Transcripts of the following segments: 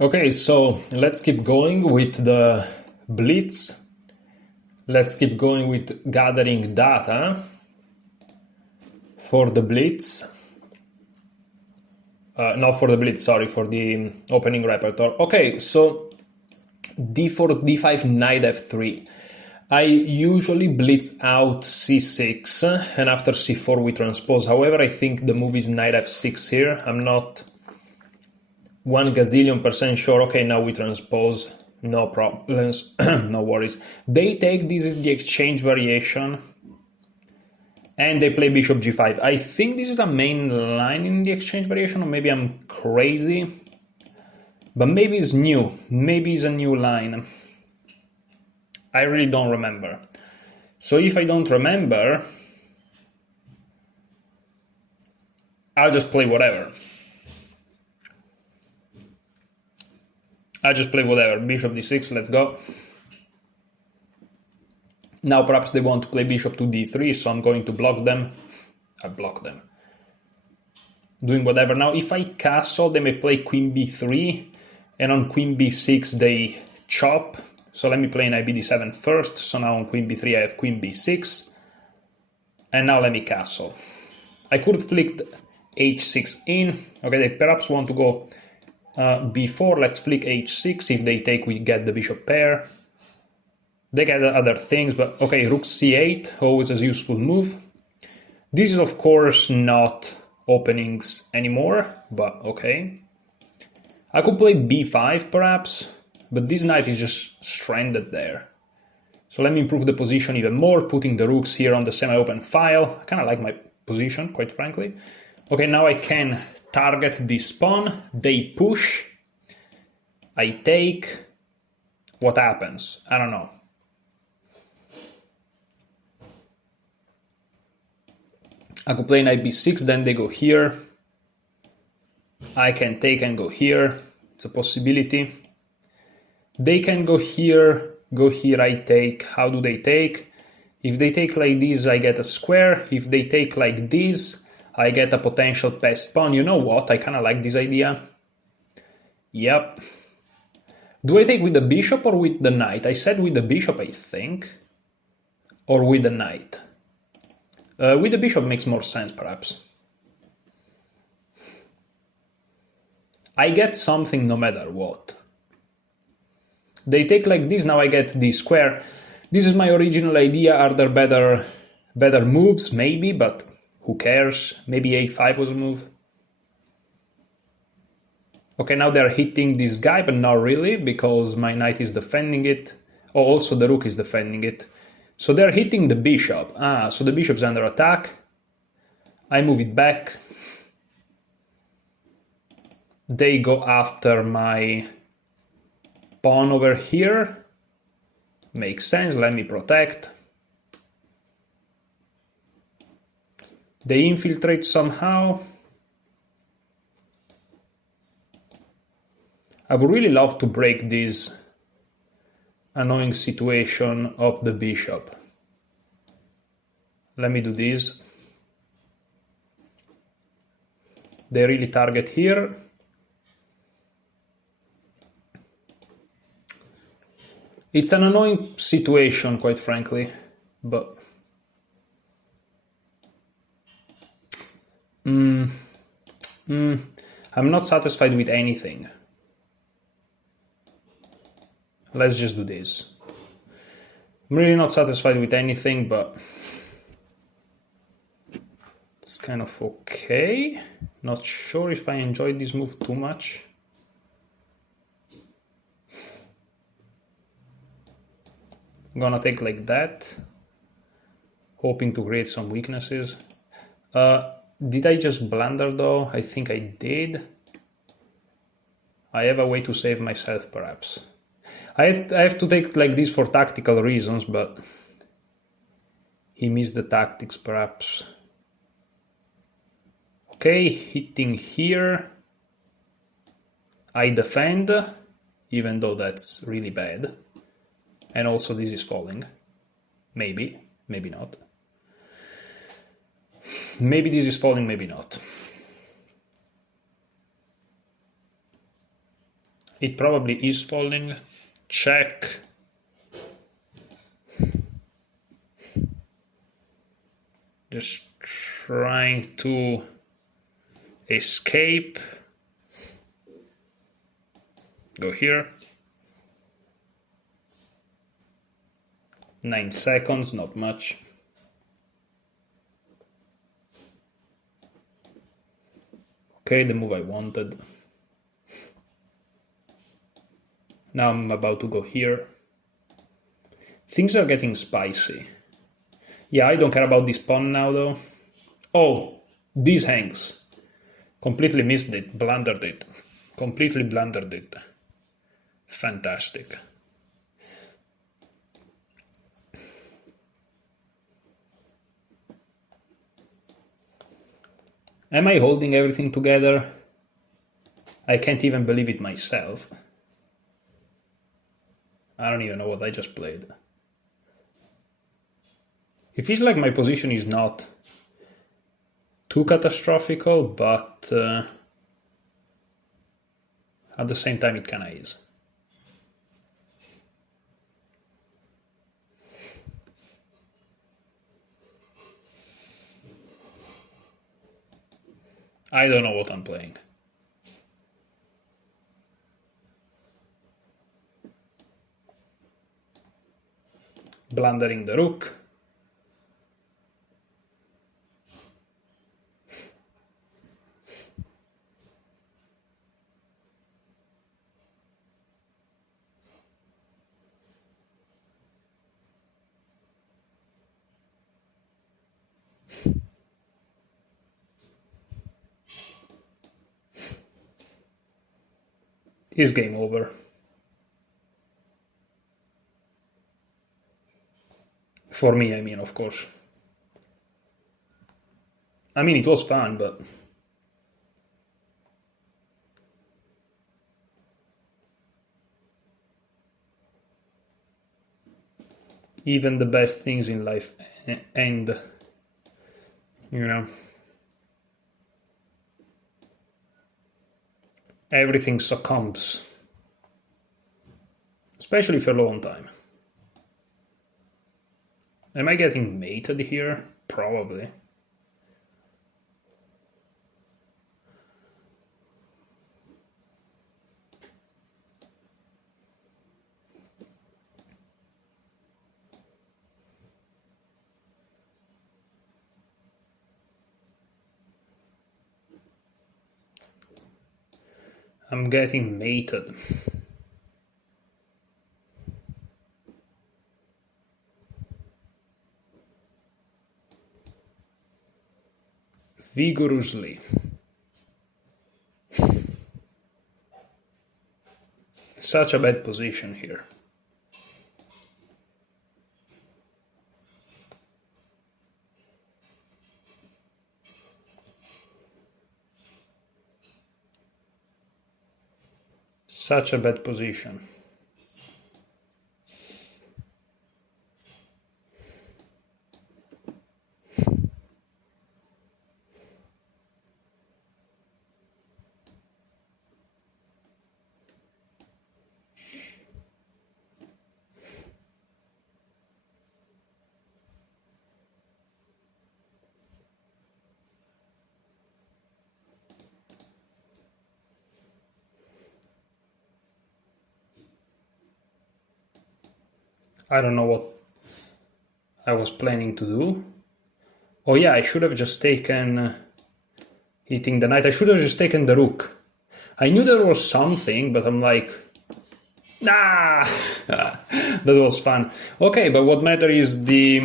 Okay, so let's keep going with the blitz. Let's keep going with gathering data for the blitz. Not for the blitz, sorry, for the opening repertoire. Okay, so d4, d5, knight f3. I usually blitz out c6 and after c4 we transpose. However, I think the move is knight f6 here. I'm not 1,000,000% sure. Okay, now we transpose. No problems, no worries. They take, this is the exchange variation. And they play bishop g5. I think this is a main line in the exchange variation, or maybe I'm crazy. But maybe it's new. Maybe it's a new line. I really don't remember. So if I don't remember, I'll just play whatever. Bishop d6, let's go. Now perhaps they want to play bishop to d3, so I'm going to block them. I block them. Doing whatever. Now if I castle, they may play queen b3, and on queen b6 they chop. So let me play knight bd7 first. So now on queen b3 I have queen b6. And now let me castle. I could have flicked h6 in. Okay, they perhaps want to go b4. Let's flick h6. If they take, we get the bishop pair. They get other things, but okay, rook c8, always a useful move. This is of course not openings anymore, but okay. I could play b5 perhaps, but this knight is just stranded there. So let me improve the position even more, putting the rooks here on the semi-open file. I kind of like my position, quite frankly. Okay, now I can target this pawn. They push. I take. What happens? I don't know. I could play knight b6, then they go here. I can take and go here. It's a possibility. They can go here, I take. How do they take? If they take like this, I get a square. If they take like this, I get a potential passed pawn. You know what? I kind of like this idea. Yep. Do I take with the bishop or with the knight? I said with the bishop, I think. Or with the knight. With the bishop makes more sense, perhaps. I get something no matter what. They take like this, now I get the square. This is my original idea. Are there better moves? Maybe, but who cares? Maybe a5 was a move. Okay, now they're hitting this guy, but not really, because my knight is defending it. Oh, also the rook is defending it. So they're hitting the bishop. So the bishop's under attack. I move it back. They go after my pawn over here. Makes sense, let me protect. They infiltrate somehow. I would really love to break this annoying situation of the bishop. Let me do this. They really target here. It's an annoying situation, quite frankly, but I'm not satisfied with anything. Let's just do this. I'm really not satisfied with anything, but it's kind of okay. Not sure if I enjoyed this move too much. I'm gonna take like that, hoping to create some weaknesses. Did I just blunder though? I think I did. I have a way to save myself, perhaps. I have to take like this for tactical reasons, but he missed the tactics, perhaps. Okay, hitting here. I defend, even though that's really bad. And also this is falling. Maybe, maybe not. Maybe this is falling, maybe not. It probably is folding. Check. Just trying to escape. Go here. 9 seconds, not much. Okay, the move I wanted. Now I'm about to go here. Things are getting spicy. Yeah, I don't care about this pawn now though. Oh, these hangs. Completely missed it, blundered it. Completely blundered it. Fantastic. Am I holding everything together? I can't even believe it myself. I don't even know what I just played. It feels like my position is not too catastrophical, but at the same time it kinda is. I don't know what I'm playing. Blundering the rook. Is game over. For me, I mean, of course. I mean, it was fun, but even the best things in life end, you know. Everything succumbs, especially for a long time. Am I getting mated here? Probably. I'm getting mated. Vigorously. Such a bad position here. Such a bad position. I don't know what I was planning to do. Oh yeah, I should have just taken hitting the knight. I should have just taken the rook. I knew there was something, but I'm like, nah. That was fun. Okay, but what matter is the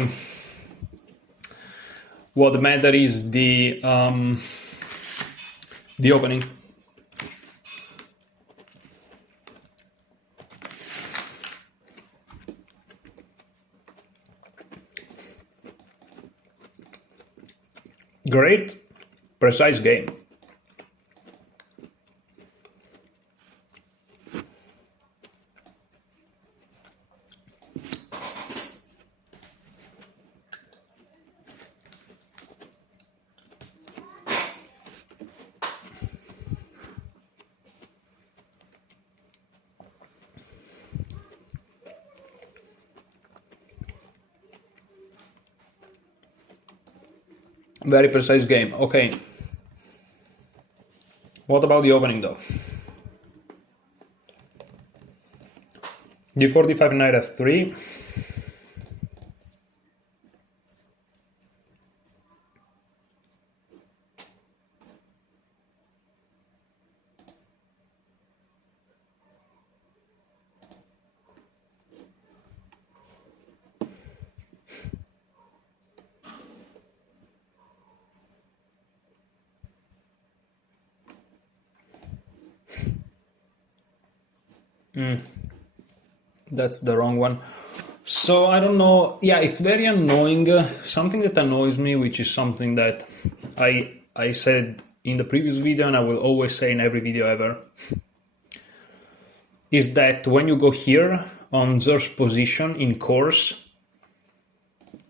opening. Great, precise game. Very precise game. Okay. What about the opening though? D45 knight f3. That's the wrong one. So I don't know. Yeah, it's very annoying. Something that annoys me, which is something that I said in the previous video and I will always say in every video ever, is that when you go here on Zer's position in course,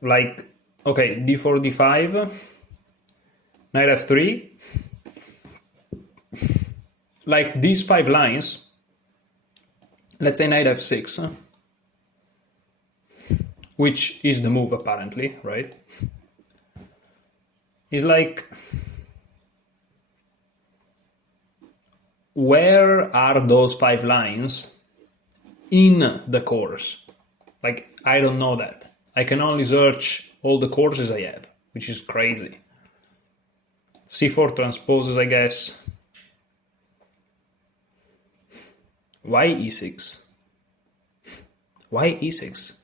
like, okay, d4, d5, knight f3, like these 5 lines, let's say knight f6, which is the move apparently, right? Is like, where are those 5 lines in the course? Like, I don't know that. I can only search all the courses I have, which is crazy. C4 transposes, I guess. Why e6? Why e6?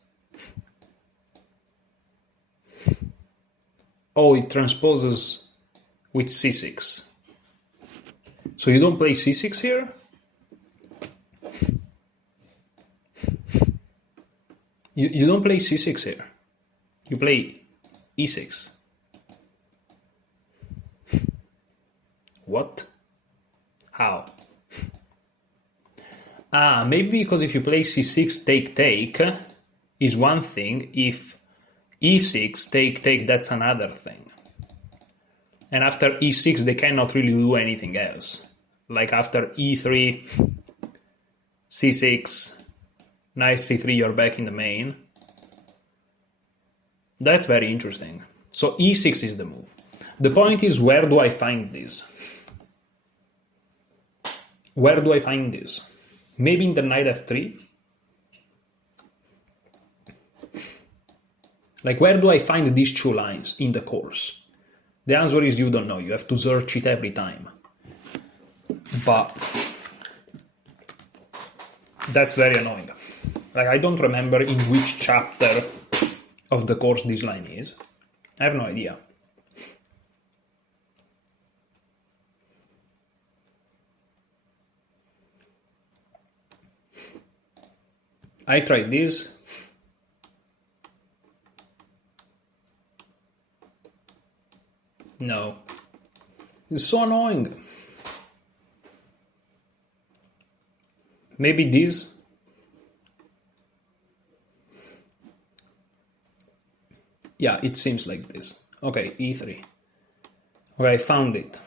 Oh, it transposes with c6. So you don't play c6 here? You don't play c6 here. You play e6. What? How? Ah, maybe because if you play c6 take is one thing, if e6 take that's another thing. And after e6 they cannot really do anything else. Like after e3, c6, knight c3, you're back in the main. That's very interesting. So e6 is the move. The point is, where do I find this? Where do I find this? Maybe in the knight f3? Like, where do I find these 2 lines in the course? The answer is you don't know. You have to search it every time. But that's very annoying. Like, I don't remember in which chapter of the course this line is. I have no idea. I tried this. No. It's so annoying. Maybe this? Yeah, it seems like this. Okay, e3. Okay, I found it.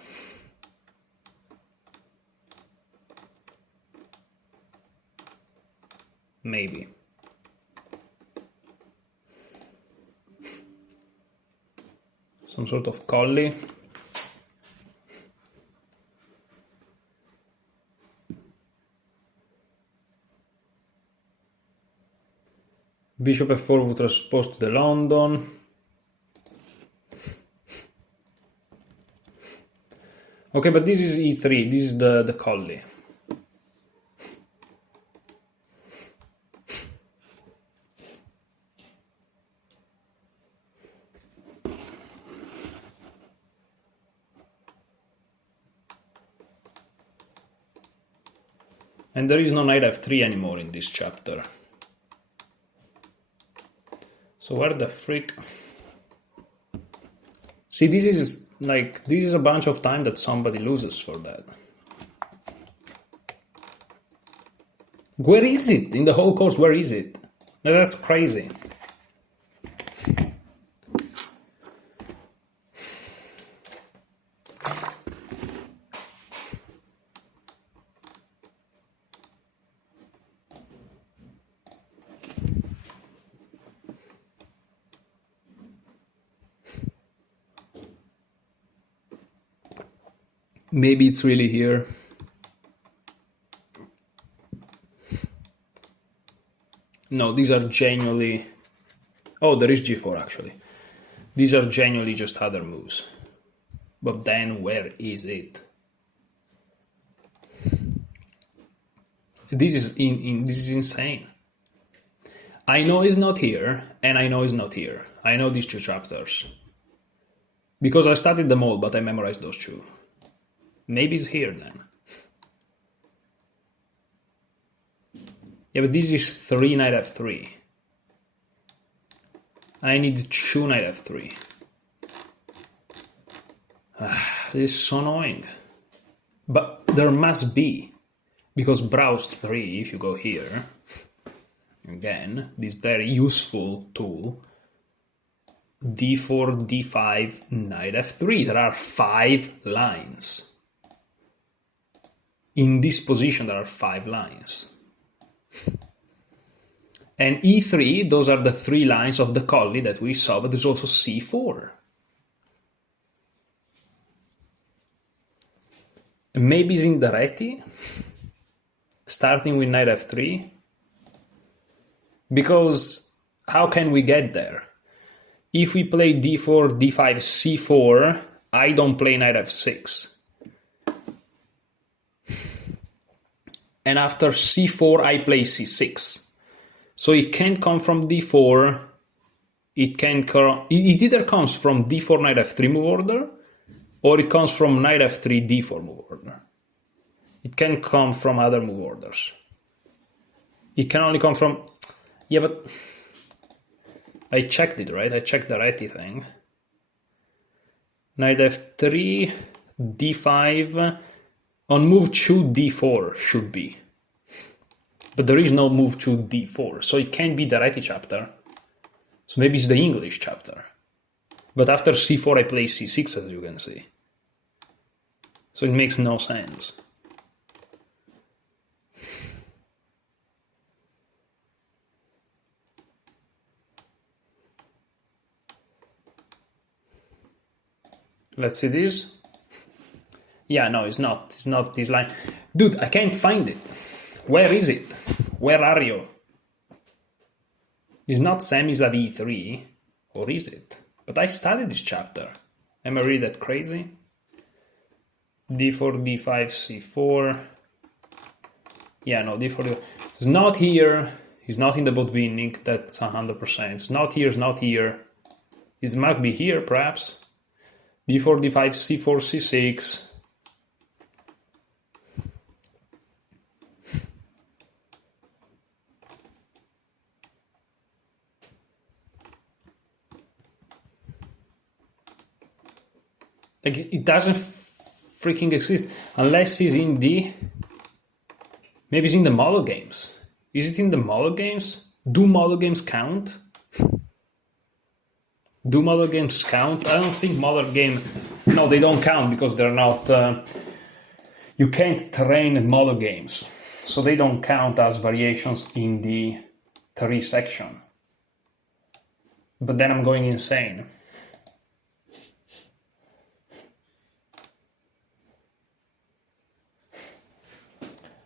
Maybe. Some sort of collie. Bishop f4 would transpose to the London. Okay, but this is e3. This is the collie. And there is no knight f3 anymore in this chapter. So where the frick? See, this is like, this is a bunch of time that somebody loses for that. Where is it? In the whole course, where is it? That's crazy. Maybe it's really here. No, these are genuinely... Oh, there is g4 actually. These are genuinely just other moves. But then where is it? This is this is insane. I know it's not here, and I know it's not here. I know these two chapters. Because I studied them all, but I memorized those two. Maybe it's here then. Yeah, but this is 3 knight f3. I need 2 knight f3. This is so annoying. But there must be. Because browse 3, if you go here, again, this very useful tool, d4, d5, knight f3. There are 5 lines. In this position, there are 5 lines. And e3, those are the 3 lines of the collie that we saw, but there's also c4. Maybe Zindaretti, starting with knight f3. Because how can we get there? If we play d4, d5, c4, I don't play knight f6. And after c4, I play c6. So it can't come from d4. It either comes from d4, knight f3 move order, or it comes from knight f3, d4 move order. It can come from other move orders. It can only come from... Yeah, but... I checked it, right? I checked the Reti thing. Knight f3, d5... On move 2, d4 should be. But there is no move 2, d4, so it can't be the Reti chapter. So maybe it's the English chapter. But after c4 I play c6, as you can see. So it makes no sense. Let's see this. Yeah, no, it's not. It's not this line. Dude, I can't find it. Where is it? Where are you? It's not Semislav E3, or is it? But I studied this chapter. Am I really that crazy? D4, D5, C4. Yeah, no, D4, D5. It's not here. It's not in the Botvinnik. That's 100%. It's not here. It's not here. It might be here, perhaps. D4, D5, C4, C6. Like, it doesn't freaking exist unless it's in the... Maybe it's in the model games. Is it in the model games? Do model games count? Do model games count? I don't think model game... No, they don't count because they're not... You can't train model games. So they don't count as variations in the 3 section. But then I'm going insane.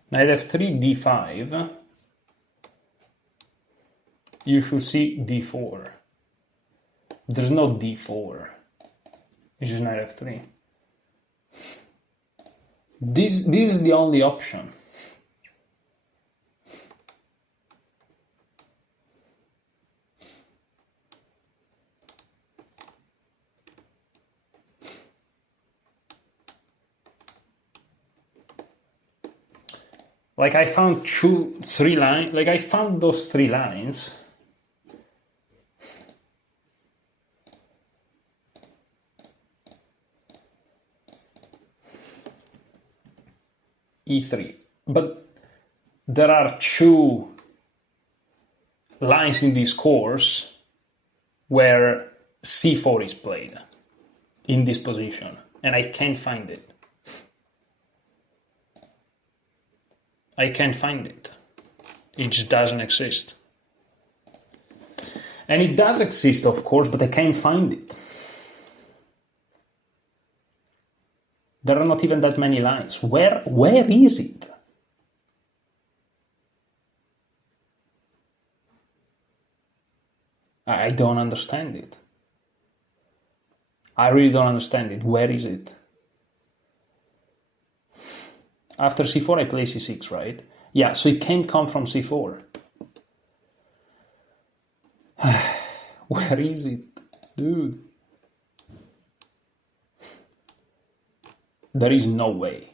Knight f3, d5. You should see d4. There's no d4. It's just knight f3. This is the only option. Like, I found 3 lines. Like, I found those 3 lines. E3. But there are 2 lines in this course where c4 is played in this position. And I can't find it. I can't find it. It just doesn't exist. And it does exist, of course, but I can't find it. There are not even that many lines. Where is it? I don't understand it. I really don't understand it. Where is it? After c4 I play c6, right? Yeah, so it can't come from c4. Where is it? Dude. There is no way.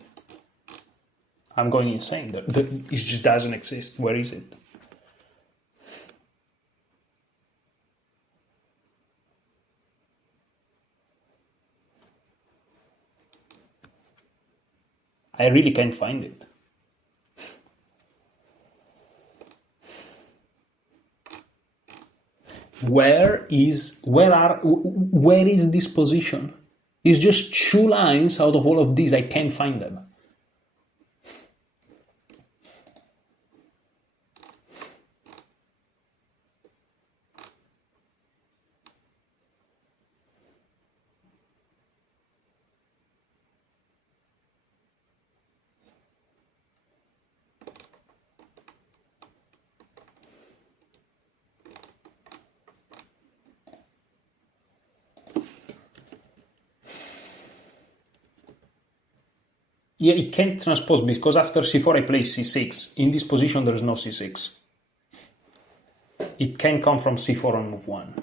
I'm going insane. It just doesn't exist. Where is it? I really can't find it. Where is this position? It's just 2 lines out of all of these. I can't find them. Yeah, it can't transpose because after c4 I play c6. In this position there is no c6. It can come from c4 on move 1.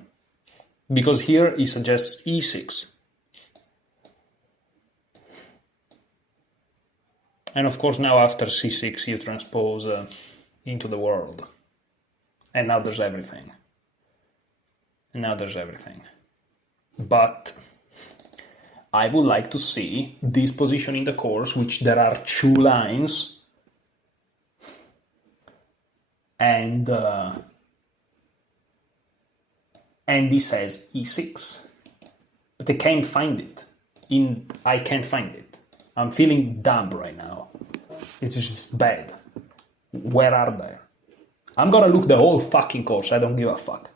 Because here he suggests e6. And of course now after c6 you transpose into the world. And now there's everything. But I would like to see this position in the course, which there are 2 lines, and this says e6, but I can't find it. I can't find it. I'm feeling dumb right now. It's just bad. Where are they? I'm gonna look the whole fucking course. I don't give a fuck.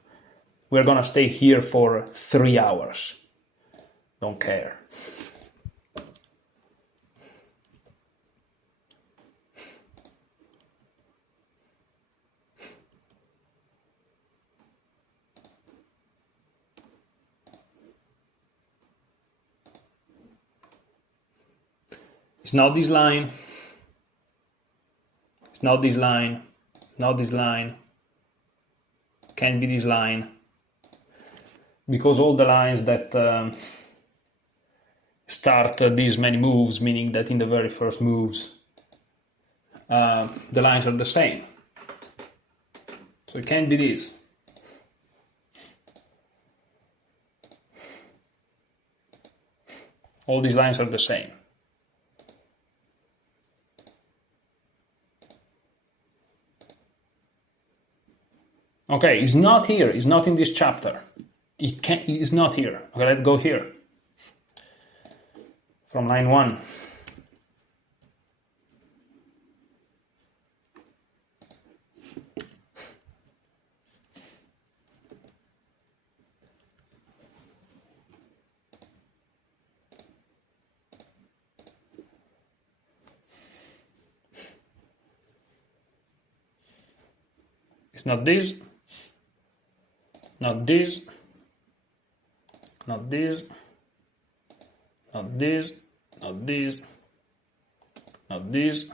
We're gonna stay here for 3 hours. Don't care. It's not this line. It's not this line. Not this line. Can't be this line. Because all the lines that start these many moves, meaning that in the very first moves, the lines are the same. So it can't be this. All these lines are the same. Okay, it's not here. It's not in this chapter. It's not here. Okay, let's go here. From line 1. It's not this. Not this. Not this. Not this. Not this. Not this.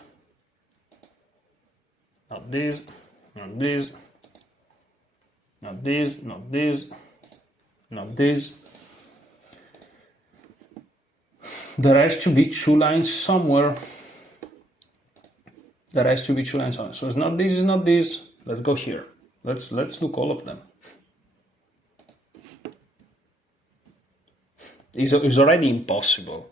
Not this. Not this. Not this. Not this. Not this. There has to be 2 lines somewhere. There has to be 2 lines somewhere. So it's not this, it's not this. Let's go here. Let's look all of them. It's already impossible.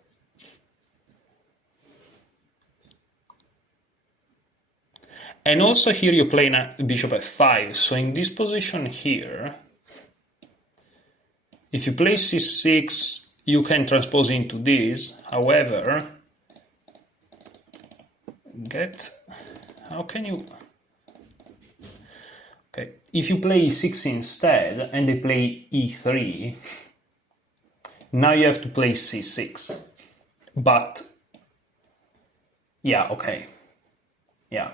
And also here you play bishop f5. So in this position here, if you play c6, you can transpose into this. However, how can you... Okay, if you play e6 instead, and they play e3, now you have to play c6. But Yeah, okay. Yeah.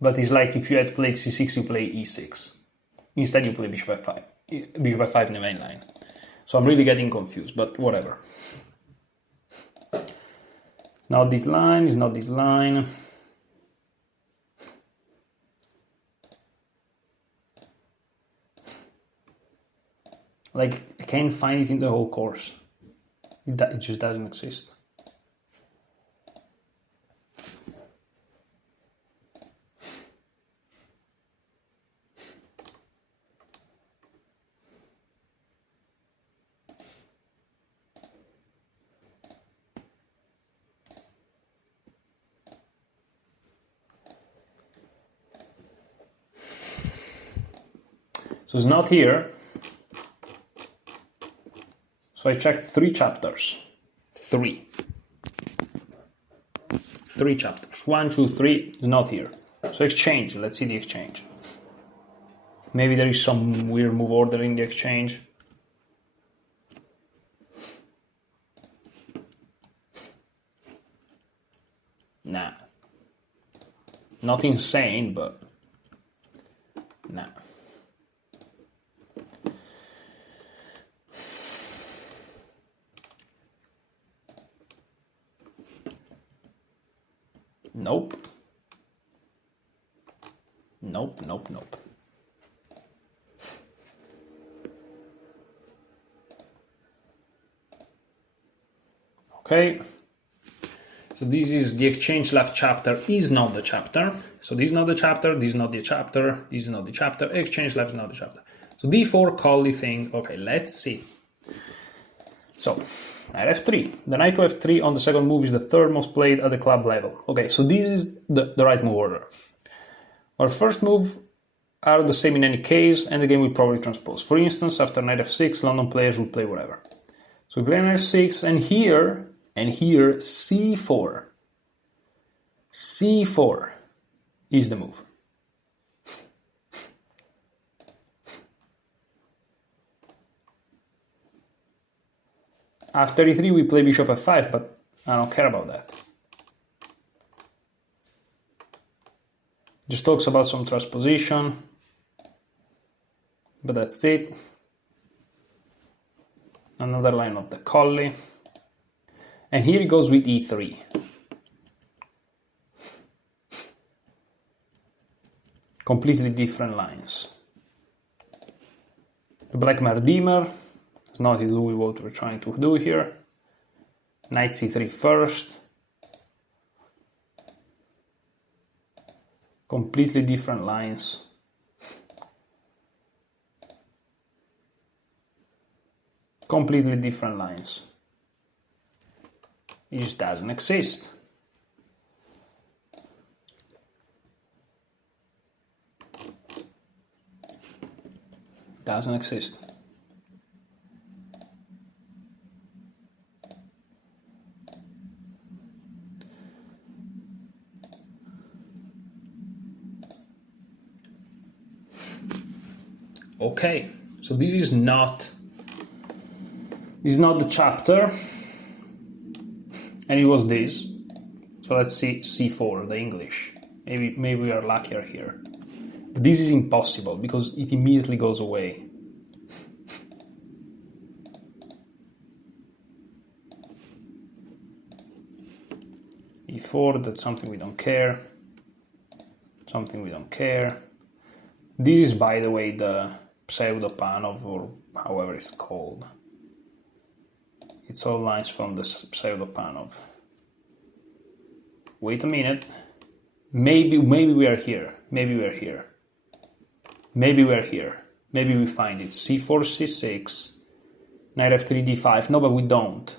But it's like if you had played c6, you play e6. Instead, you play bishop f5. Bishop f5 in the main line. So I'm really getting confused, but whatever. It's not this line, it's not this line. Like, I can't find it in the whole course. It just doesn't exist. So it's not here. So I checked 3 chapters. 3 chapters. 1, 2, 3 is not here. So exchange. Let's see the exchange. Maybe there is some weird move order in the exchange. Nah. Not insane, but nah. Nope. Nope, nope, nope. Okay. So this is the exchange left chapter is not the chapter. So this is not the chapter, this is not the chapter, this is not the chapter, exchange left is not the chapter. So d4 call the thing. Okay, let's see. So knight f3. The knight to f3 on the second move is the third most played at the club level. Okay, so this is the right move order. Our first move are the same in any case, and the game will probably transpose. For instance, after knight f6, London players will play whatever. So we play knight f6, and here c4. c4 is the move. After e3 we play bishop f5, but I don't care about that. Just talks about some transposition, but that's it. Another line of the Colli. And here it goes with e3. Completely different lines. The black Mardimer is not doing what we're trying to do here. Knight c3 first. Completely different lines. Completely different lines. It just doesn't exist. Doesn't exist. Okay, so this is not the chapter, and it was this. So let's see c4, the English. Maybe we are luckier here. But this is impossible because it immediately goes away. e4, that's something we don't care. Something we don't care. This is, by the way, the Pseudo-Panov, or however it's called. It's all lines from the Pseudo-Panov. Wait a minute. Maybe we are here. Maybe we are here. Maybe we are here. Maybe we find it. c4, c6, knight f3, d5. No, but we don't.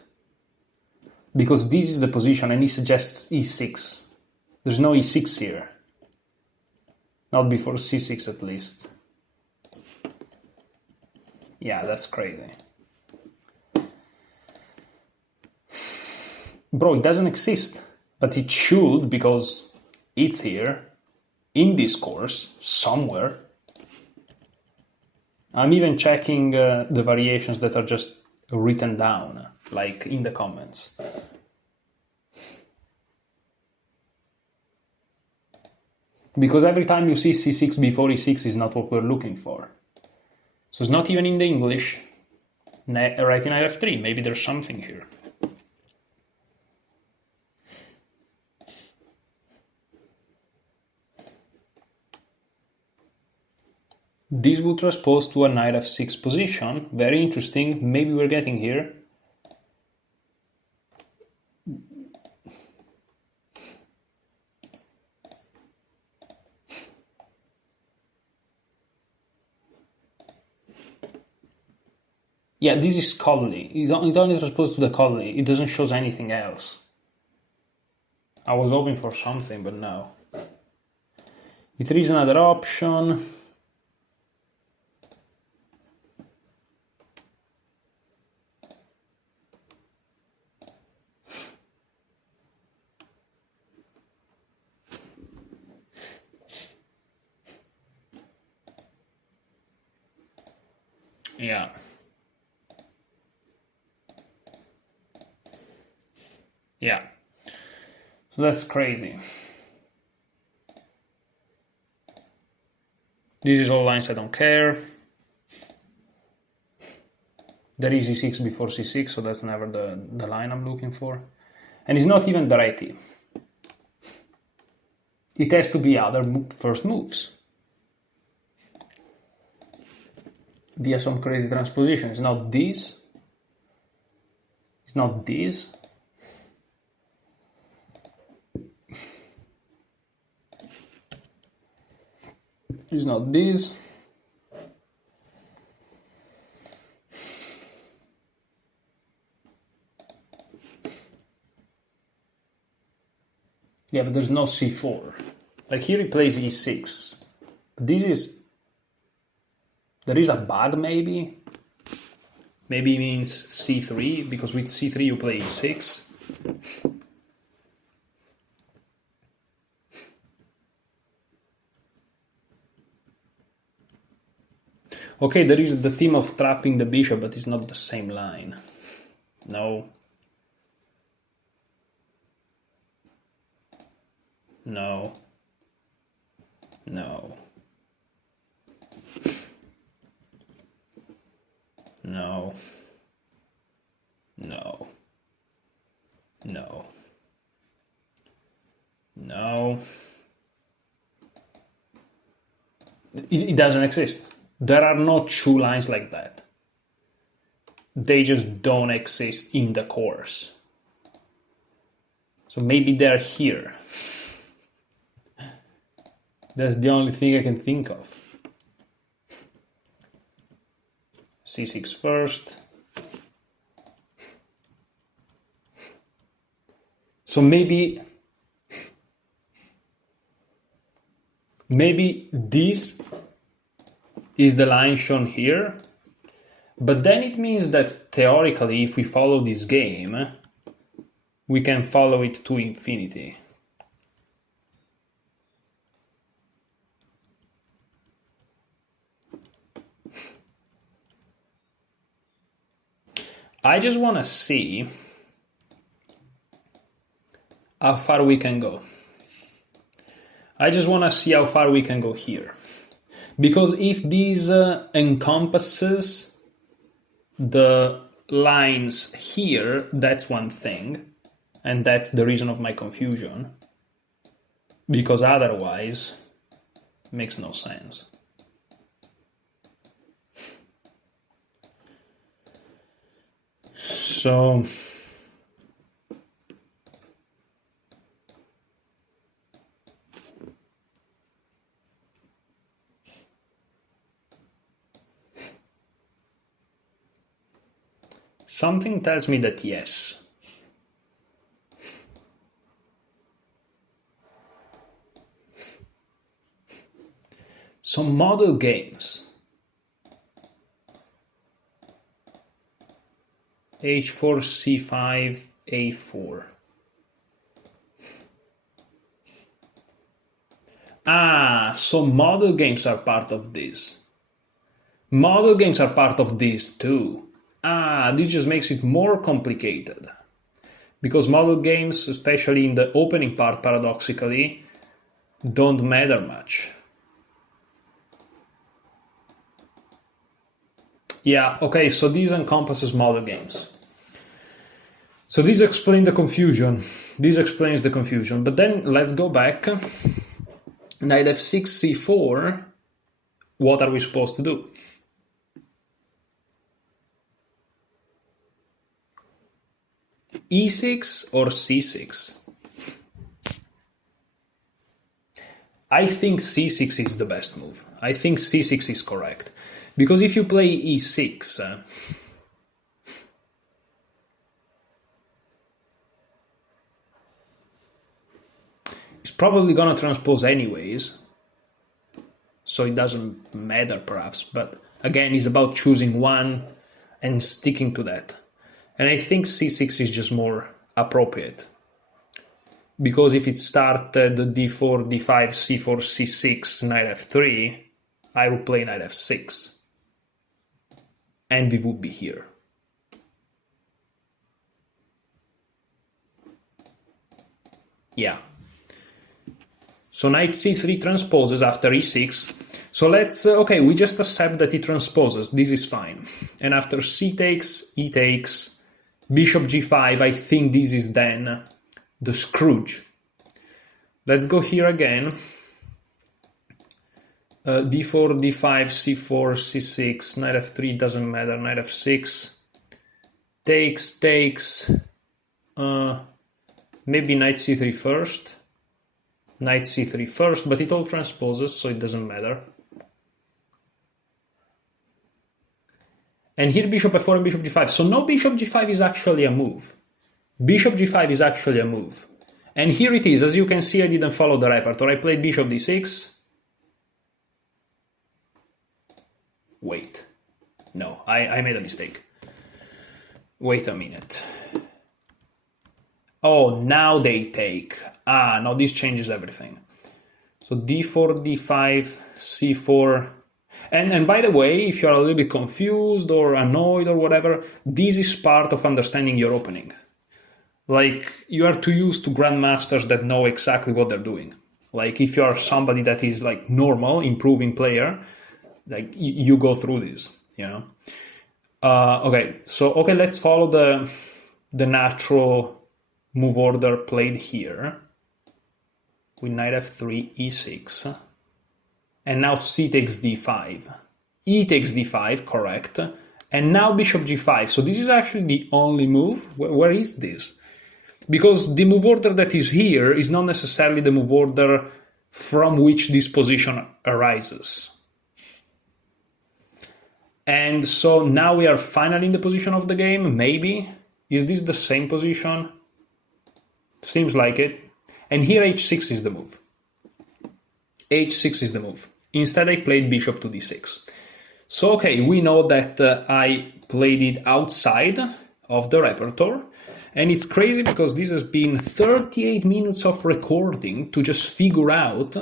Because this is the position and he suggests e6. There's no e6 here. Not before c6 at least. Yeah, that's crazy. Bro, it doesn't exist. But it should, because it's here, in this course, somewhere. I'm even checking the variations that are just written down, like in the comments. Because every time you see c6 before e6 is not what we're looking for. So it's not even in the English. Writing knight f3, maybe there's something here. This would transpose to a knight f6 position. Very interesting. Maybe we're getting here. Yeah, this is Colli. It only transposes to the Colli. It doesn't show anything else. I was hoping for something, but no. E3 is another option. Yeah. Yeah. So that's crazy. This is all lines I don't care. There is e6 before c6, so that's never the line I'm looking for. And it's not even Daretti. It has to be other first moves. Via some crazy transposition. It's not this. It's not this. It's not this. Yeah, but there's no c4. Like here he plays e6. But this is... There is a bug maybe? Maybe it means c3, because with c3 you play e6. Okay, there is the theme of trapping the bishop, but it's not the same line. No. No. No. No. No. No. No. It doesn't exist. There are no two lines like that. They just don't exist in the course. So maybe they're here. That's the only thing I can think of. c6 first. So maybe this is the line shown here, but then it means that theoretically, if we follow this game, we can follow it to infinity. I just want to see how far we can go. I just want to see how far we can go here. Because if this encompasses the lines here, that's one thing. And that's the reason of my confusion. Because otherwise, it makes no sense. So... something tells me that yes. Some model games. h4, c5, a4. Ah, so model games are part of this. Model games are part of this too. Ah, this just makes it more complicated. Because model games, especially in the opening part, paradoxically, don't matter much. Yeah, okay, so this encompasses model games. So this explains the confusion. This explains the confusion. But then let's go back. Knight f6, c4. What are we supposed to do? e6 or c6? I think c6 is the best move. I think c6 is correct. Because if you play e6, it's probably going to transpose anyways. So it doesn't matter perhaps. But again, it's about choosing one and sticking to that. And I think c6 is just more appropriate. Because if it started d4, d5, c4, c6, knight f3, I would play knight f6. And we would be here. Yeah. So knight c3 transposes after e6. So let's, okay, we just accept that it transposes. This is fine. And after c takes, e takes, bishop g5, I think this is then the Scrooge. Let's go here again. d4, d5, c4, c6, knight f3, doesn't matter, knight f6, takes, maybe knight c3 first, knight c3 first, but it all transposes, so it doesn't matter. And here bishop f4 and bishop g5, so no bishop g5 is actually a move. Bishop g5 is actually a move. And here it is, as you can see I didn't follow the repertoire, I played bishop d6, wait, no, I made a mistake. Wait a minute. Oh, now they take. Ah, no, this changes everything. So d4, d5, c4. And by the way, if you're a little bit confused or annoyed or whatever, this is part of understanding your opening. Like, you are too used to grandmasters that know exactly what they're doing. Like, if you're somebody that is like normal, improving player, like you go through this, you know. Okay, so let's follow the natural move order played here with knight f3, e6, and now c takes d5, e takes d5, correct, and now bishop g5. So this is actually the only move. Where is this? Because the move order that is here is not necessarily the move order from which this position arises. And so now we are finally in the position of the game, maybe. Is this the same position? Seems like it. And here h6 is the move. h6 is the move. Instead I played bishop to d6. So okay, we know that I played it outside of the repertoire. And it's crazy because this has been 38 minutes of recording to just figure out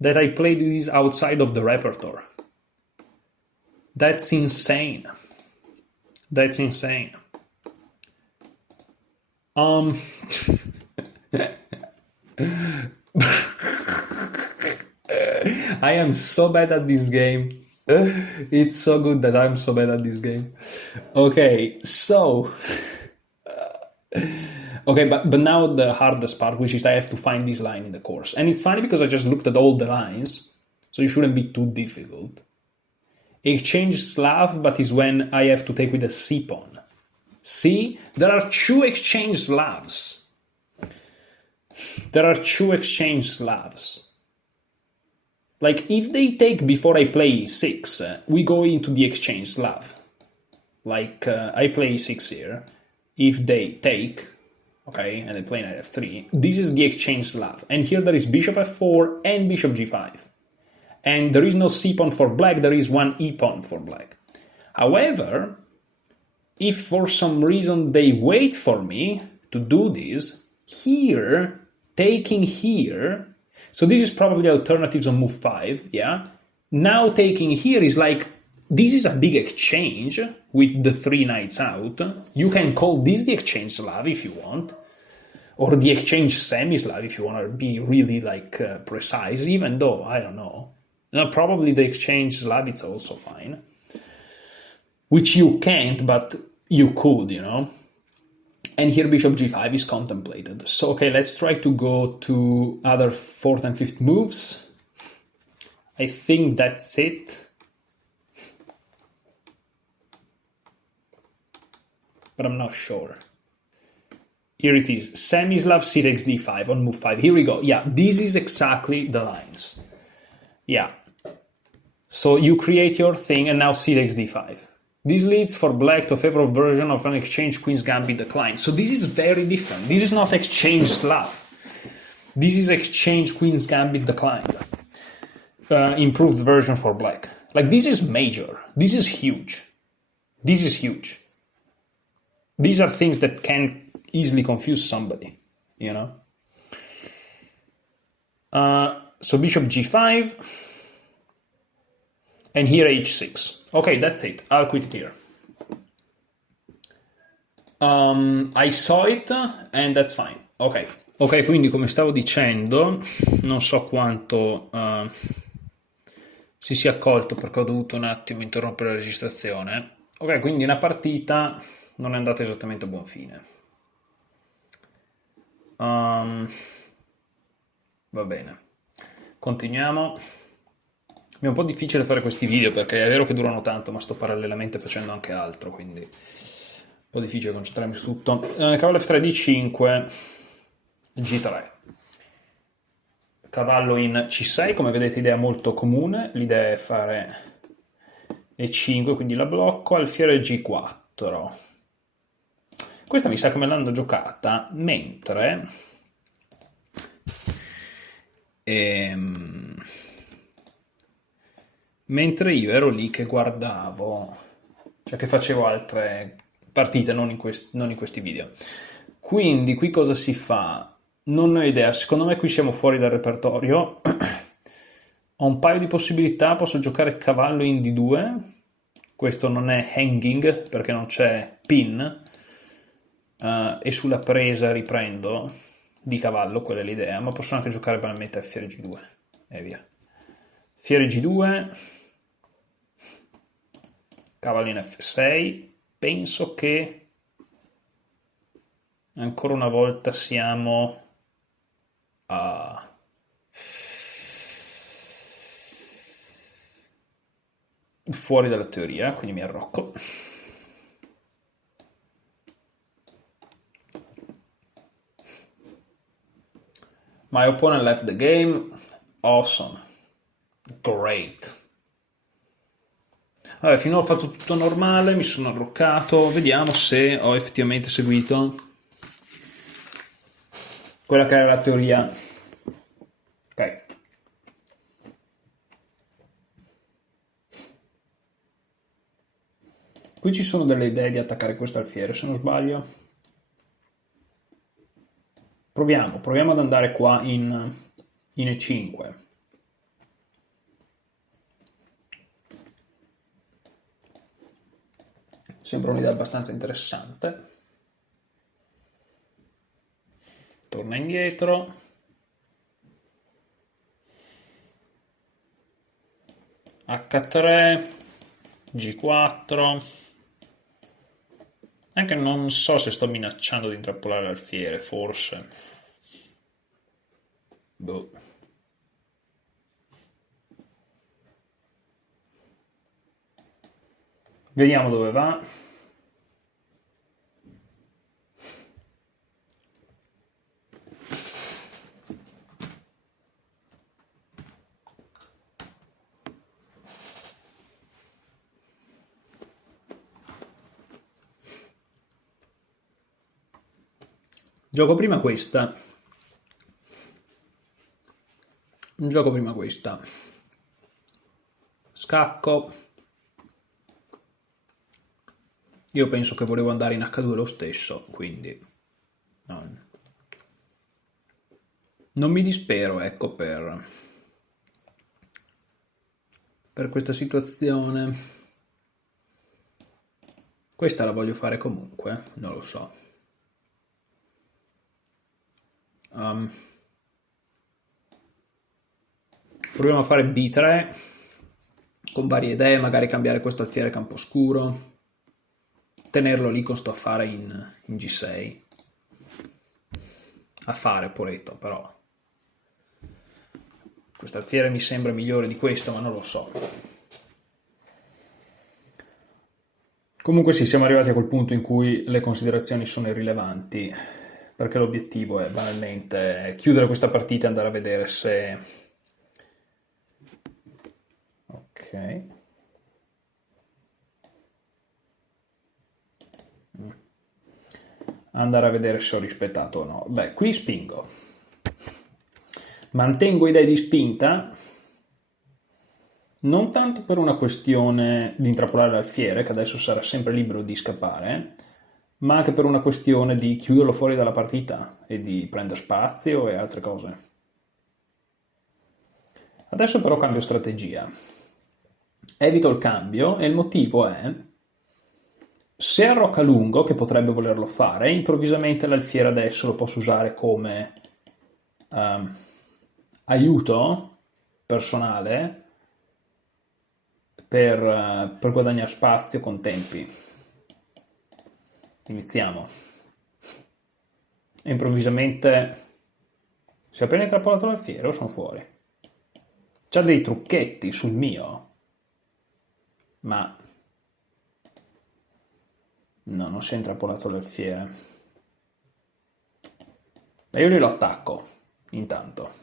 that I played this outside of the repertoire. That's insane. That's insane. I am so bad at this game. It's so good that I'm so bad at this game. Okay, so... okay, but now the hardest part, which is I have to find this line in the course. And it's funny because I just looked at all the lines, so it shouldn't be too difficult. Exchange Slav, but is when I have to take with a C pawn. See? There are two exchange Slavs. There are two exchange Slavs. Like, if they take before I play e6, we go into the exchange Slav. Like, I play e6 here. If they take, okay, and they play knight f3, this is the exchange Slav. And here there is bishop f4 and bishop g5. And there is no c-pawn for black, there is one e-pawn for black. However, if for some reason they wait for me to do this, here, taking here, so this is probably alternatives on move 5, yeah? Now taking here is like, this is a big exchange with the 3 knights out. You can call this the exchange Slav if you want. or the exchange semi-Slav if you want to be really like precise, even though, I don't know. No, probably the exchange Slav is also fine. Which you can't, but you could, you know. And here bishop g5 is contemplated. So, okay, let's try to go to other fourth and fifth moves. I think that's it. But I'm not sure. Here it is, semi-Slav c takes d5 on move 5. Here we go. Yeah, this is exactly the lines. Yeah. So you create your thing and now c takes d5. This leads for black to a favorable version of an exchange queen's gambit decline. So this is very different. This is not exchange Slav. This is exchange queen's gambit decline. Improved version for black. Like, this is major. This is huge. This is huge. These are things that can easily confuse somebody, you know? So bishop g5. And here h6. Okay, that's it. I'll quit it here. I saw it and that's fine. Ok. Ok, quindi come stavo dicendo, non so quanto si sia accolto perché ho dovuto un attimo interrompere la registrazione. Ok, quindi una partita non è andata esattamente a buon fine. Va bene. Continuiamo. È un po' difficile fare questi video perché è vero che durano tanto, ma sto parallelamente facendo anche altro, quindi è un po' difficile concentrarmi su tutto. Cavallo f3 d5, g3. Cavallo in c6, come vedete idea molto comune, l'idea è fare e5, quindi la blocco, alfiere g4. Questa mi sa che me l'hanno giocata mentre... mentre io ero lì che guardavo, cioè che facevo altre partite, non in questi video. Quindi qui cosa si fa? Non ne ho idea, secondo me qui siamo fuori dal repertorio. Ho un paio di possibilità, posso giocare cavallo in d2, questo non è hanging perché non c'è pin, e sulla presa riprendo di cavallo, quella è l'idea, ma posso anche giocare banalmente alfiere g2 e via. Fiere g2, cavallo in f6, penso che ancora una volta siamo fuori dalla teoria, quindi mi arrocco. My opponent left the game. Awesome. Great. Vabbè, finora ho fatto tutto normale, mi sono arroccato, vediamo se ho effettivamente seguito quella che era la teoria. Ok. Qui ci sono delle idee di attaccare questo alfiere, se non sbaglio. Proviamo ad andare qua in e5. Sembra un'idea abbastanza interessante. Torna indietro. H3, G4. Anche non so se sto minacciando di intrappolare l'alfiere, forse. Boh. Vediamo dove va. Gioco prima questa. Scacco. Io penso che volevo andare in H2 lo stesso, quindi non mi dispero, ecco, per questa situazione. Questa la voglio fare comunque, non lo so. Proviamo a fare B3 con varie idee, magari cambiare questo alfiere camposcuro, tenerlo lì con sto affare in G6. Affare poretto, però questo alfiere mi sembra migliore di questo, ma non lo so. Comunque sì, siamo arrivati a quel punto in cui le considerazioni sono irrilevanti, perché l'obiettivo è banalmente chiudere questa partita e andare a vedere se... Ok. Andare a vedere se ho rispettato o no. Beh, qui spingo. Mantengo idee di spinta, non tanto per una questione di intrappolare l'alfiere, che adesso sarà sempre libero di scappare, ma anche per una questione di chiuderlo fuori dalla partita e di prendere spazio e altre cose. Adesso però cambio strategia. Evito il cambio e il motivo è: se arrocca lungo, che potrebbe volerlo fare, improvvisamente l'alfiere adesso lo posso usare come aiuto personale per guadagnare spazio con tempi. Iniziamo. E improvvisamente si è appena intrappolato l'alfiere o sono fuori? C'ha dei trucchetti sul mio, ma no, non si è intrappolato l'alfiere. Ma io glielo attacco intanto.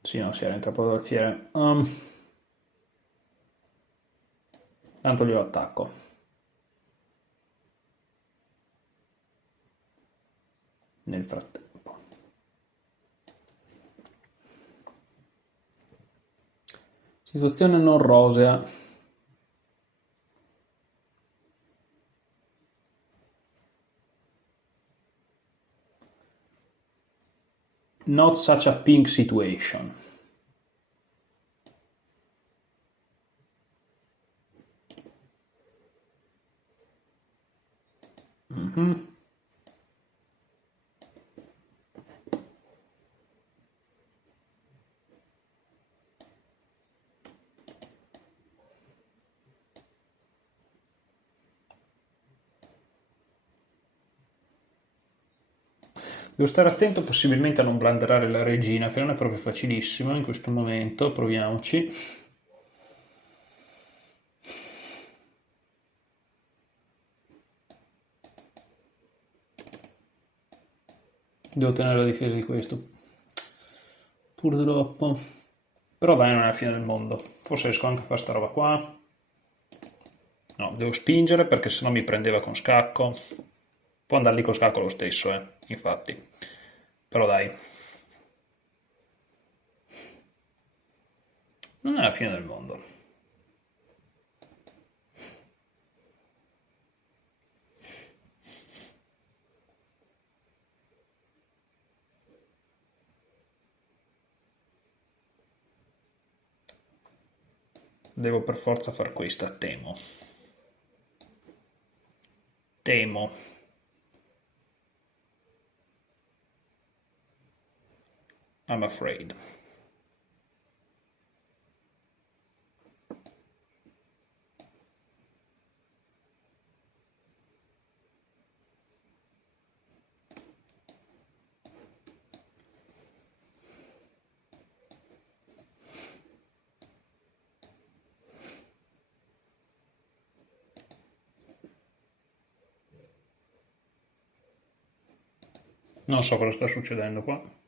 Sì, no, si era intrappolato l'alfiere. Tanto glielo attacco. Nel frattempo. Situazione non rosea. Not such a pink situation. Devo stare attento possibilmente a non blanderare la regina, che non è proprio facilissimo in questo momento. Proviamoci. Devo tenere la difesa di questo. Purtroppo. Però dai, non è la fine del mondo. Forse riesco anche a fare sta roba qua. No, devo spingere perché sennò mi prendeva con scacco. Può andare lì con scacco lo stesso, infatti. Però dai. Non è la fine del mondo. Devo per forza far questa, temo. Temo. I'm afraid. Non so cosa sta succedendo qua.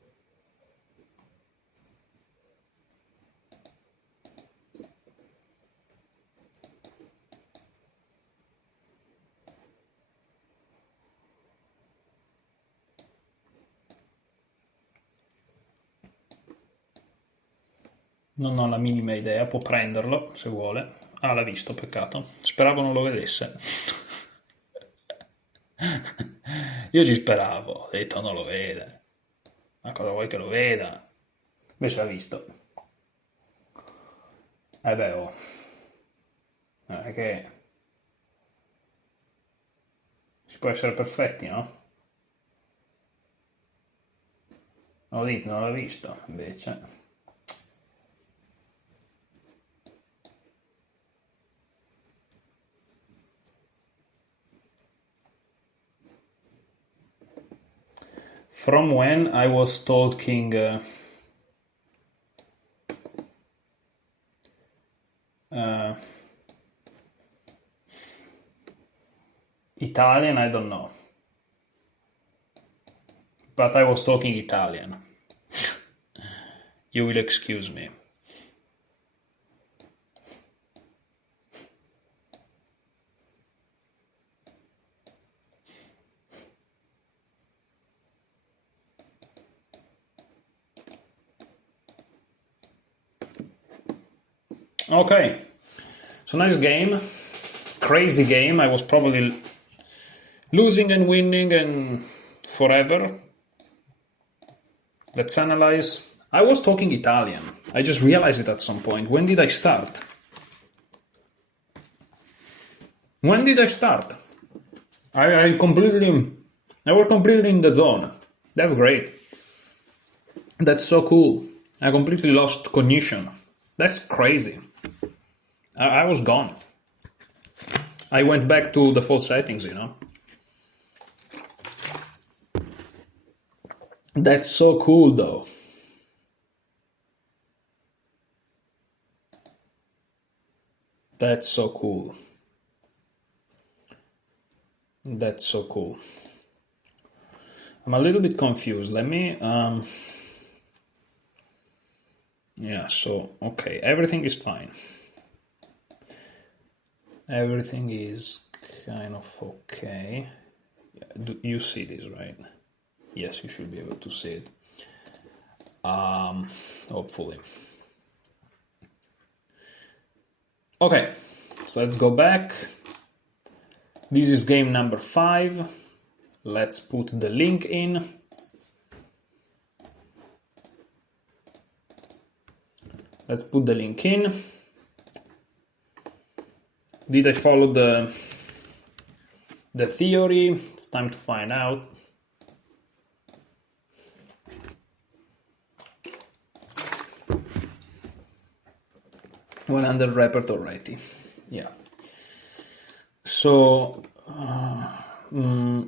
Non ho la minima idea, può prenderlo se vuole. Ah, l'ha visto, peccato. Speravo non lo vedesse. Io ci speravo, ho detto non lo vede. Ma cosa vuoi che lo veda? Invece l'ha visto. Beh, oh. È che si può essere perfetti, no? Ho detto, non l'ho visto, invece. From when I was talking Italian, I don't know. But I was talking Italian. You will excuse me. Okay, so nice game, crazy game. I was probably losing and winning and forever. Let's analyze. I was talking Italian. I just realized it at some point. When did I start? When did I start? I was completely in the zone. That's great. That's so cool. I completely lost cognition. That's crazy. I was gone. I went back to default settings, you know. That's so cool, though. That's so cool. That's so cool. I'm a little bit confused. Let me... Yeah, so, okay, everything is fine. Everything is kind of okay. Yeah, you see this, right? Yes, you should be able to see it. Hopefully. Okay, so let's go back. This is game number 5. Let's put the link in. Let's put the link in. Did I follow the theory? It's time to find out. Well, under repertoire already. Yeah. So,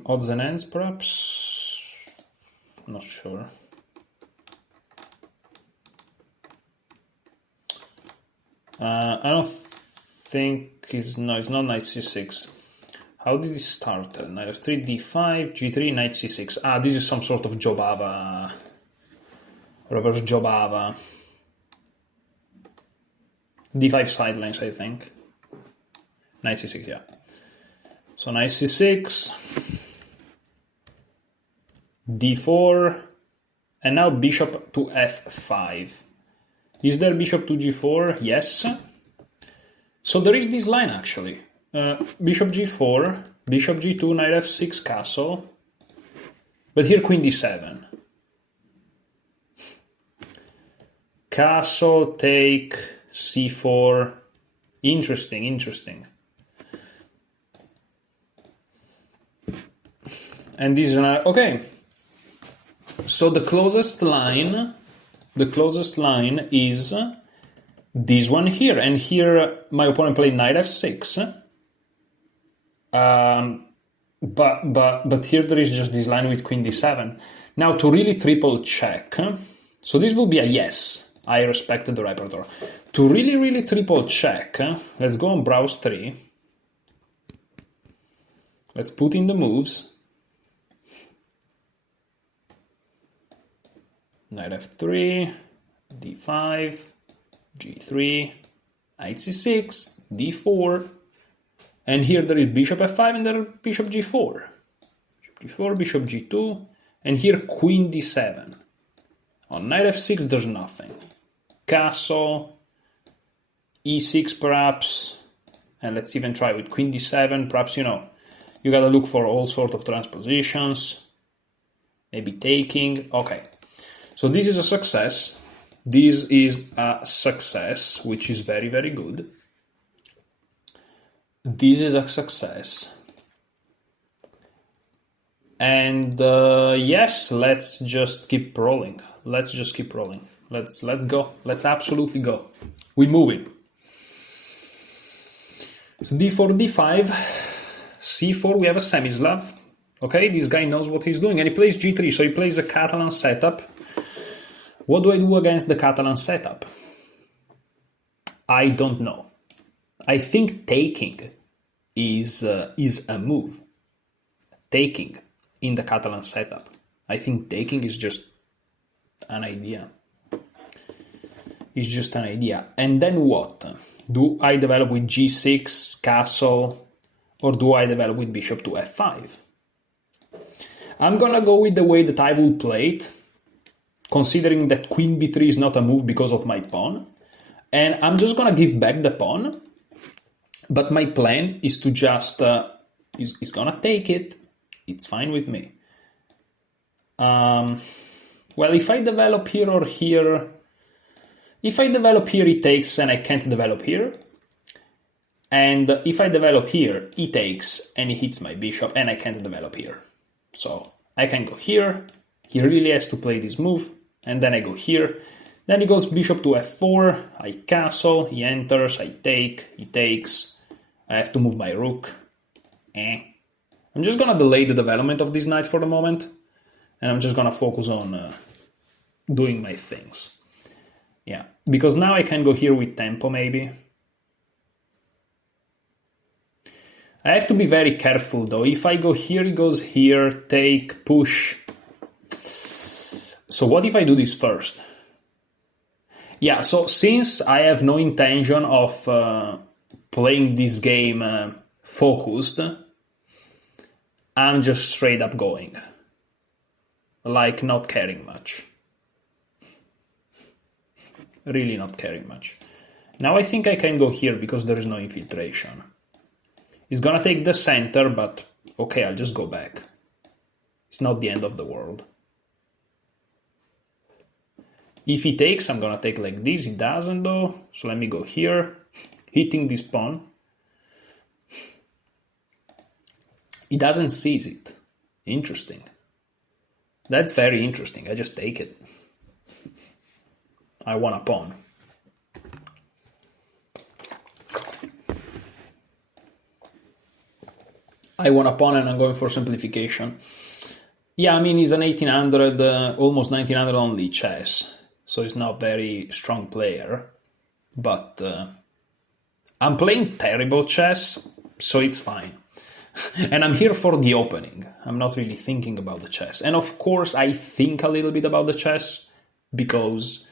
odds and ends, perhaps? Not sure. I don't think it's not knight c6. How did it start? Knight f3, d5, g3, knight c6. Ah, this is some sort of Jobava, reverse Jobava. d5 sidelines, I think. Knight c6, yeah. So knight c6, d4, and now bishop to f5. Is there bishop to g4? Yes. So there is this line actually. Bishop g4, bishop g2, knight f6 castle. But here queen d7. Castle, take, c4. Interesting. And this is another... Okay. So the closest line is this one here, and here my opponent played knight f6. But here there is just this line with queen d7. Now to really triple check, so this will be a yes. I respected the repertoire. To really triple check, let's go on browse 3. Let's put in the moves. Knight f3, d5, g3, knight c6, d4, and here there is bishop f5 and there is bishop g4. Bishop g4, bishop g2, and here queen d7. On knight f6 there's nothing. Castle, e6 perhaps, and let's even try with queen d7. Perhaps, you know, you gotta look for all sort of transpositions. Maybe taking. Okay. So this is a success. This is a success, which is very good. This is a success. And yes, let's just keep rolling. let's just keep rolling. Let's go. Let's absolutely go. We're moving. So d4, d5, c4, we have a Semislav. Okay, this guy knows what he's doing, and he plays g3, so he plays a Catalan setup. What do I do against the Catalan setup? I don't know. I think taking is a move. Taking in the Catalan setup. I think taking is just an idea. It's just an idea. And then what? Do I develop with g6, castle, or do I develop with bishop to f5? I'm gonna go with the way that I will play it, considering that queen b3 is not a move because of my pawn. And I'm just gonna give back the pawn, but my plan is to just, is gonna take it. It's fine with me. Well, if I develop here or here, if I develop here, he takes and I can't develop here. And if I develop here, he takes and he hits my bishop and I can't develop here. So I can go here. He really has to play this move. And then I go here. Then he goes bishop to f4. I castle. He enters. I take. He takes. I have to move my rook. I'm just going to delay the development of this knight for the moment. And I'm just going to focus on doing my things. Yeah, because now I can go here with tempo maybe. I have to be very careful though. If I go here, he goes here, take, push. So what if I do this first? Yeah, so since I have no intention of playing this game focused, I'm just straight up going. Like not caring much. Really not caring much. Now I think I can go here because there is no infiltration. He's gonna take the center, but okay, I'll just go back. It's not the end of the world. If he takes, I'm gonna take like this. He doesn't though, so let me go here, hitting this pawn. He doesn't seize it. Interesting. That's very interesting. I just take it. I want a pawn. I want a pawn and I'm going for simplification. Yeah, I mean, he's an 1800, almost 1900 only chess. So he's not a very strong player. But I'm playing terrible chess, so it's fine. And I'm here for the opening. I'm not really thinking about the chess. And of course, I think a little bit about the chess because,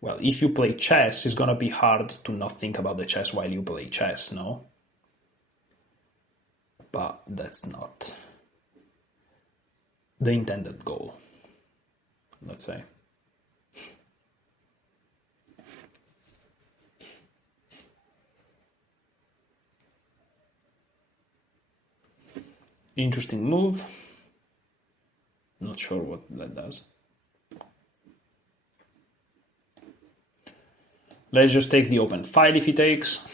well, if you play chess, it's going to be hard to not think about the chess while you play chess, no? But that's not the intended goal, let's say. Interesting move. Not sure what that does. Let's just take the open file if he takes.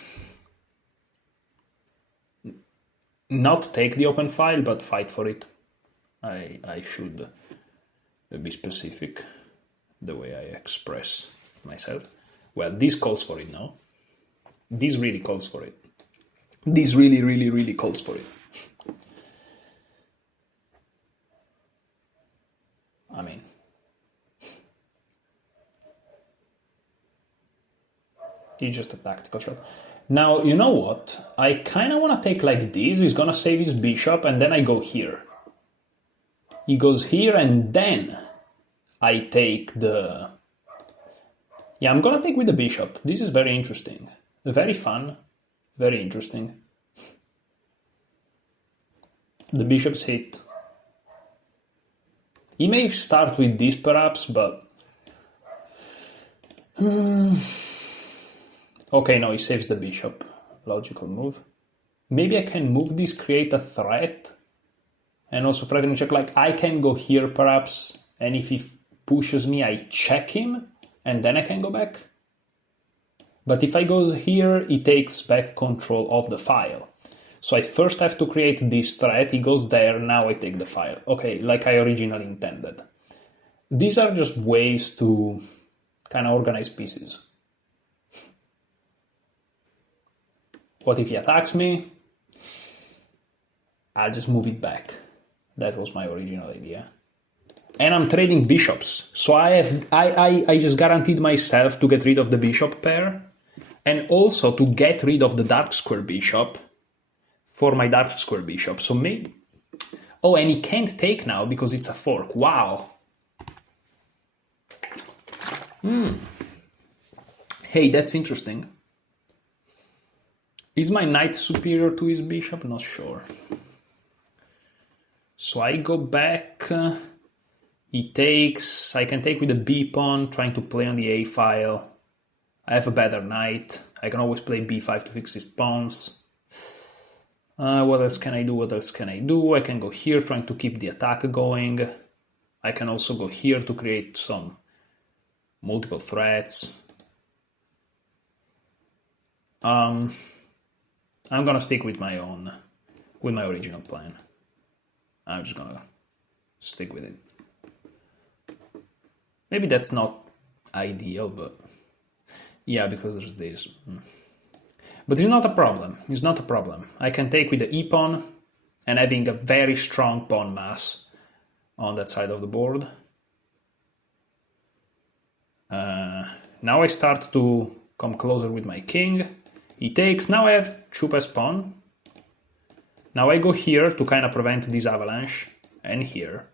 Not take the open file, but fight for it. I should be specific the way I express myself. Well, this calls for it, no? This really calls for it. This really, really, really calls for it. I mean, it's just a tactical shot. Now, you know what? I kind of want to take like this. He's going to save his bishop, and then I go here. He goes here, and then I take the... Yeah, I'm going to take with the bishop. This is very interesting. Very fun. Very interesting. The bishop's hit. He may start with this perhaps, but... Okay, no, he saves the bishop. Logical move. Maybe I can move this, create a threat, and also threaten to check. Like, I can go here perhaps, and if he pushes me, I check him, and then I can go back. But if I go here, he takes back control of the file. So I first have to create this threat, he goes there, now I take the file. Okay, like I originally intended. These are just ways to kind of organize pieces. What if he attacks me? I'll just move it back. That was my original idea. And I'm trading bishops. So I just guaranteed myself to get rid of the bishop pair. And also to get rid of the dark square bishop for my dark square bishop. So maybe... Oh, and he can't take now because it's a fork. Wow. Hey, that's interesting. Is my knight superior to his bishop? Not sure. So I go back. He takes. I can take with the b pawn, trying to play on the a file. I have a better knight. I can always play b5 to fix his pawns. What else can I do? What else can I do? I can go here, trying to keep the attack going. I can also go here to create some multiple threats. I'm gonna stick with my original plan. I'm just gonna stick with it. Maybe that's not ideal, but yeah, because there's this. But it's not a problem. It's not a problem. I can take with the e-pawn and having a very strong pawn mass on that side of the board. Now I start to come closer with my king. He takes. Now I have Chupa's pawn. Now I go here to kind of prevent this avalanche. And here.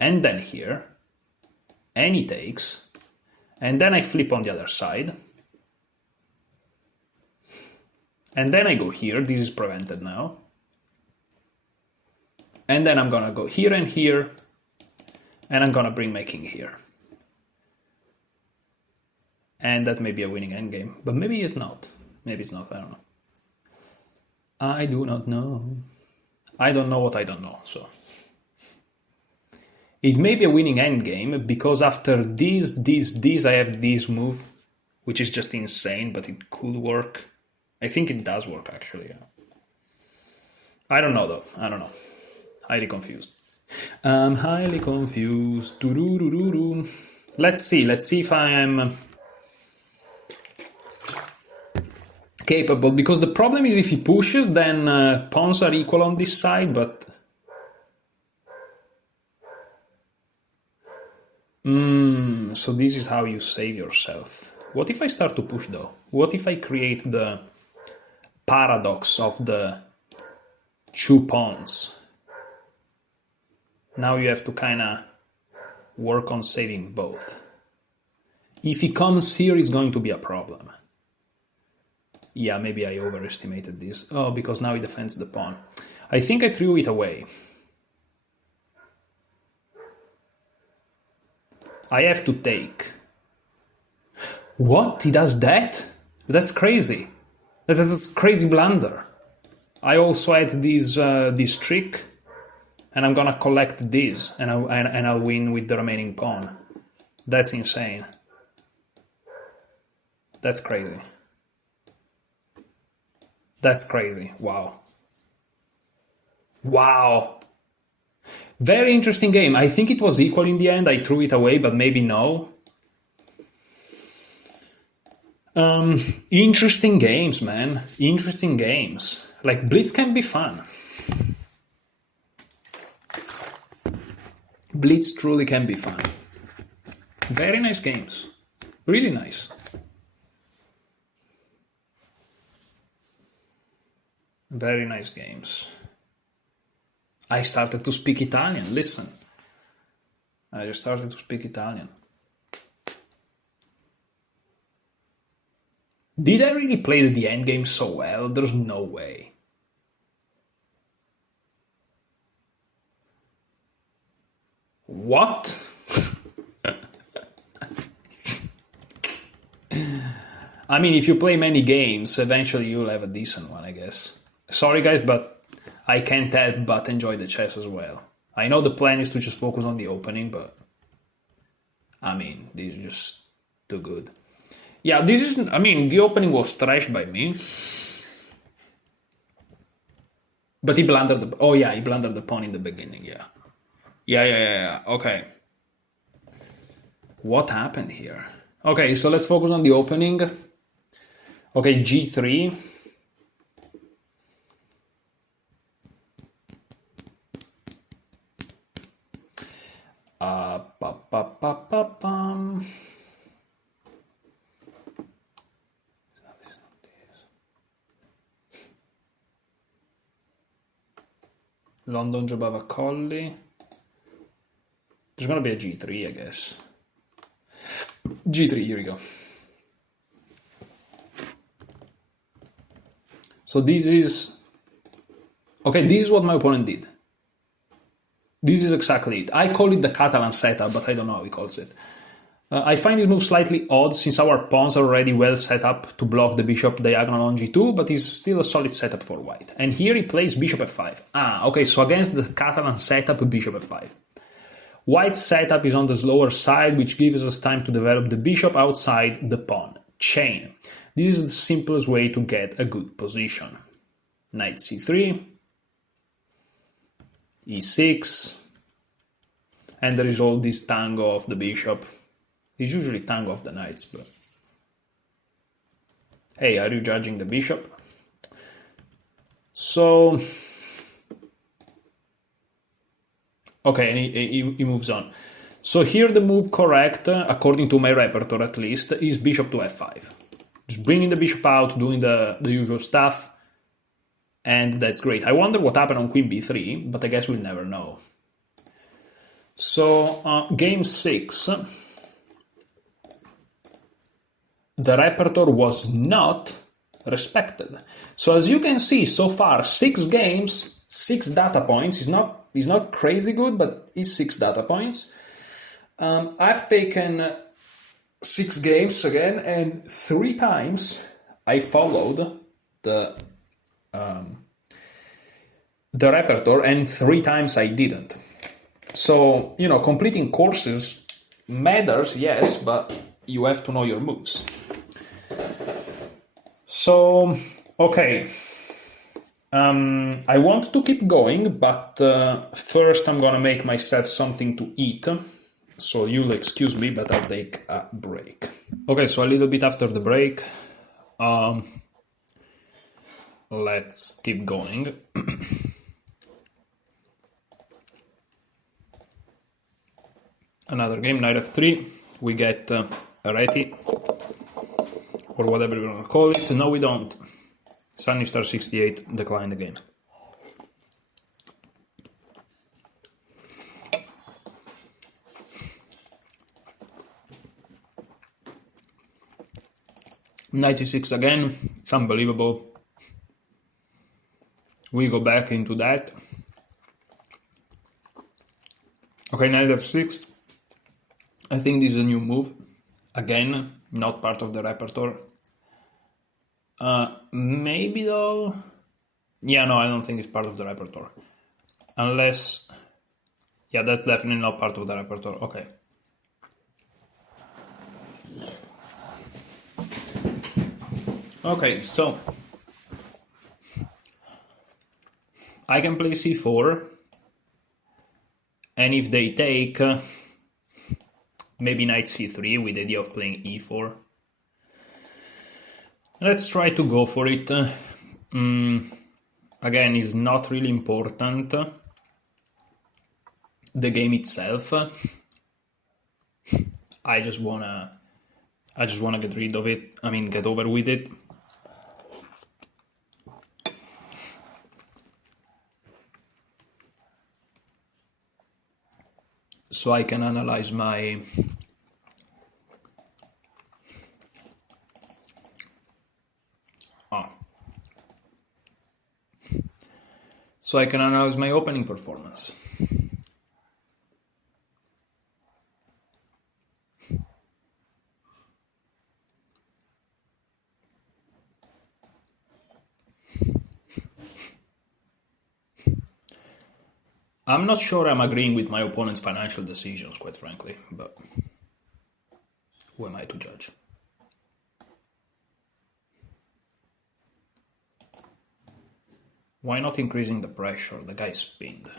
And then here. And he takes. And then I flip on the other side. And then I go here. This is prevented now. And then I'm gonna go here and here. And I'm gonna bring my king here. And that may be a winning endgame. But maybe it's not. Maybe it's not. I don't know. I do not know. I don't know what I don't know, so. It may be a winning endgame because after this, I have this move, which is just insane, but it could work. I think it does work, actually. Yeah. I don't know, though. I don't know. Highly confused. I'm highly confused. Doo-doo-doo-doo-doo. Let's see if I am capable, because the problem is if he pushes, then pawns are equal on this side, but... So this is how you save yourself. What if I start to push, though? What if I create the paradox of the two pawns? Now you have to kind of work on saving both. If he comes here, it's going to be a problem. Yeah, maybe I overestimated this. Oh, because now he defends the pawn. I think I threw it away. I have to take. What? He does that? That's crazy. That's a crazy blunder. I also had this trick, and I'm gonna collect this, and I'll win with the remaining pawn. That's insane. That's crazy. That's crazy. Wow. Wow. Very interesting game. I think it was equal in the end. I threw it away, but maybe no. Interesting games, man. Interesting games. Like, Blitz can be fun. Blitz truly can be fun. Very nice games. Really nice. Very nice games. I started to speak Italian. Listen. I just started to speak Italian. Did I really play the endgame so well? There's no way. What? I mean, if you play many games, eventually you'll have a decent one, I guess. Sorry guys, but I can't help but enjoy the chess as well. I know the plan is to just focus on the opening, but I mean, this is just too good. Yeah, this is, I mean, the opening was trashed by me. But he blundered the, oh yeah, he blundered the pawn in the beginning, yeah. Yeah, okay. What happened here? Okay, so let's focus on the opening. Okay, g3. London Jobava Collie. There's gonna be a g3, I guess. g3, here we go. So this is... Okay, this is what my opponent did. This is exactly it. I call it the Catalan setup, but I don't know how he calls it. I find it move slightly odd since our pawns are already well set up to block the bishop diagonal on g2, but it's still a solid setup for white. And here he plays bishop f5. Okay, so against the Catalan setup, bishop f5. White's setup is on the slower side, which gives us time to develop the bishop outside the pawn. Chain. This is the simplest way to get a good position. Knight c3, e6, and there is all this tango of the bishop. It's usually tango of the knights, but... Hey, are you judging the bishop? So... Okay, and he moves on. So here the move correct, according to my repertoire at least, is bishop to f5. Just bringing the bishop out, doing the usual stuff, and that's great. I wonder what happened on queen b3, but I guess we'll never know. So, game 6, the repertoire was not respected. So as you can see, so far, 6 games, 6 data points. Is not crazy good, but it's 6 data points. I've taken 6 games again, and 3 times I followed the repertoire, and 3 times I didn't. So, you know, completing courses matters, yes, but you have to know your moves. So, okay. I want to keep going, but first I'm gonna make myself something to eat. So you'll excuse me, but I'll take a break. Okay, so a little bit after the break, let's keep going. Another game, knight f3. We get a reti, or whatever you want to call it. No, we don't. Sunnystar68 declined the game. Knight e6 again. It's unbelievable. We go back into that. Okay, knight f6. I think this is a new move. Again, not part of the repertoire. Maybe though. Yeah, no, I don't think it's part of the repertoire. Unless... Yeah, that's definitely not part of the repertoire. Okay. Okay, so... I can play c4. And if they take... maybe knight c3 with the idea of playing e4. Let's try to go for it. Again, it's not really important. The game itself. I just wanna get rid of it. I mean, get over with it. So I can analyze my... So I can analyze my opening performance. I'm not sure I'm agreeing with my opponent's financial decisions, quite frankly, but who am I to judge? Why not increasing the pressure? The guy's pinned.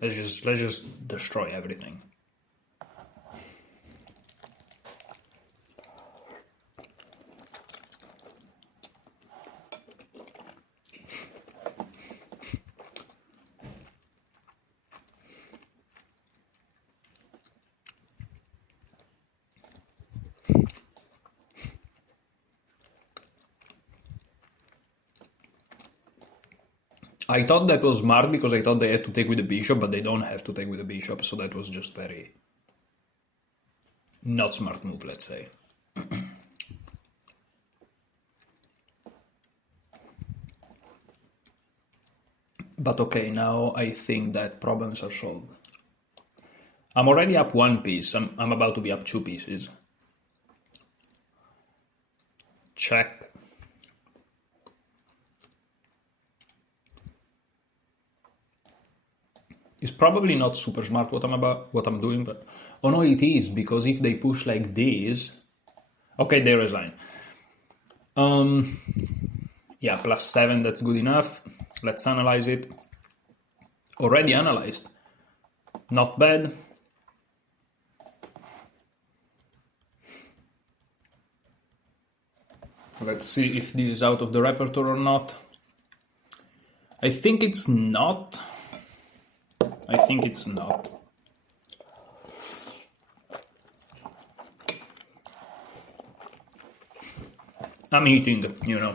Let's just destroy everything. I thought that was smart because I thought they had to take with the bishop, but they don't have to take with the bishop, so that was just very not smart move, let's say. But okay, now I think that problems are solved. I'm already up one piece. I'm about to be up 2 pieces. Check. It's probably not super smart what I'm doing, but oh no, it is, because if they push like this, okay, they resign. Yeah, +7, that's good enough. Let's analyze it. Already analyzed. Not bad. Let's see if this is out of the repertoire or not. I think it's not. I think it's not. I'm eating, you know.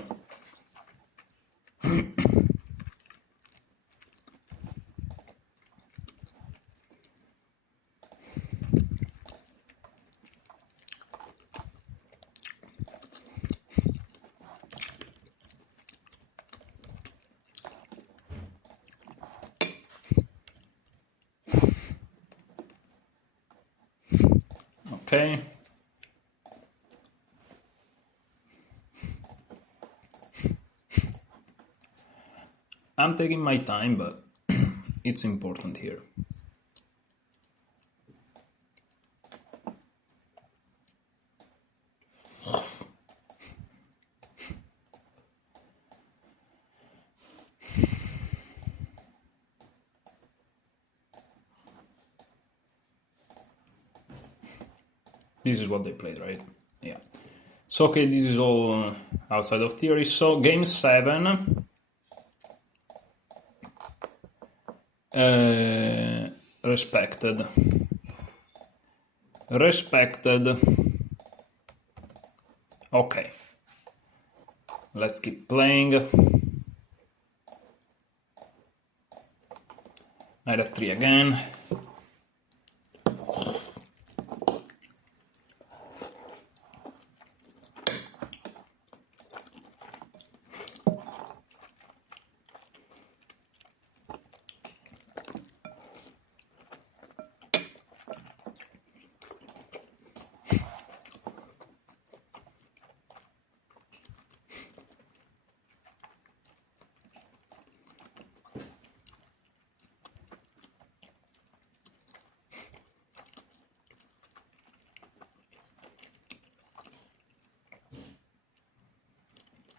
Okay. I'm taking my time, but it's important here. This is what they played, right? Yeah. So, okay, this is all outside of theory. So, game 7. Respected. Respected. Okay. Let's keep playing. Knight f3 again.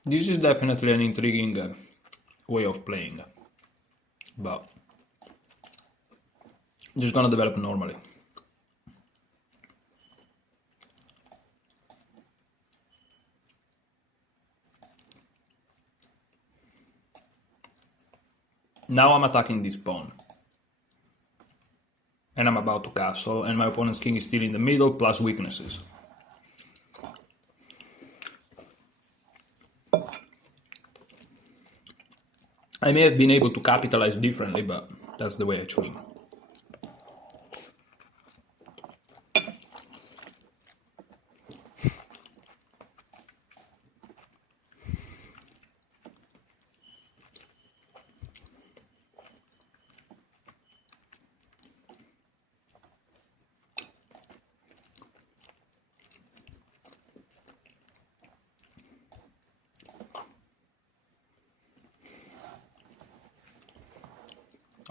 This is definitely an intriguing way of playing, but just gonna develop normally. Now I'm attacking this pawn. And I'm about to castle, and my opponent's king is still in the middle, plus weaknesses. I may have been able to capitalize differently, but that's the way I chose.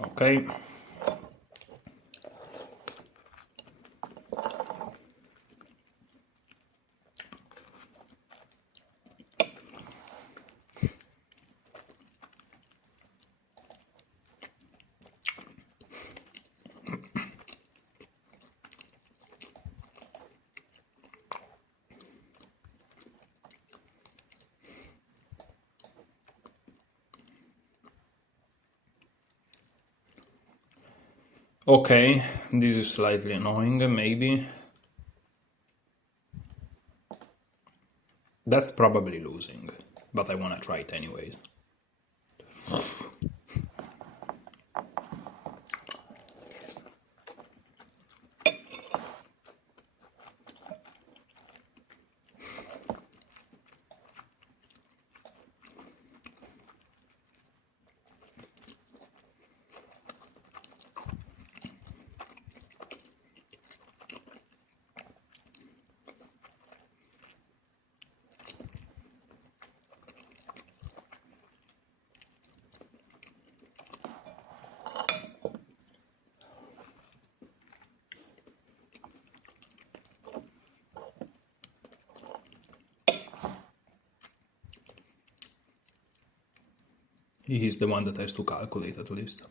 Okay. Okay, this is slightly annoying, maybe. That's probably losing, but I want to try it anyways. He's the one that has to calculate at least.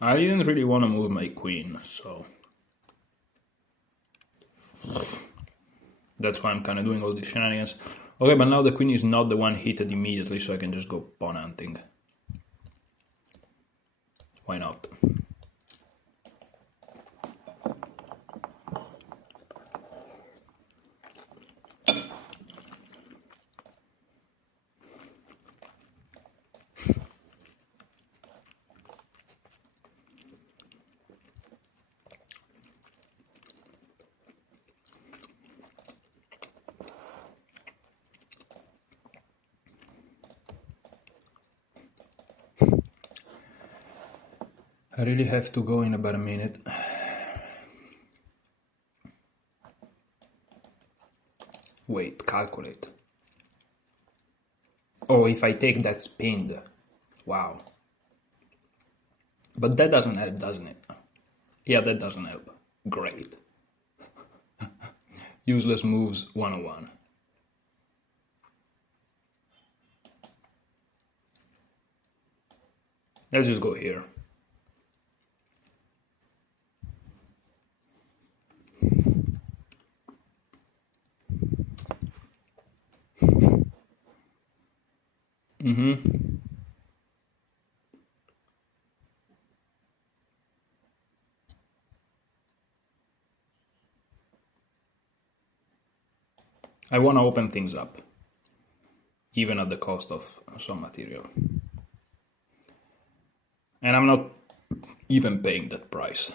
I didn't really want to move my queen, so that's why I'm kind of doing all these shenanigans. Okay, but now the queen is not the one hit immediately, so I can just go pawn hunting. Why not? I really have to go in about a minute. Wait, calculate. Oh, if I take that pinned. Wow. But that doesn't help, doesn't it? Yeah, that doesn't help. Great. Useless moves 101. Let's just go here. I want to open things up, even at the cost of some material. And I'm not even paying that price.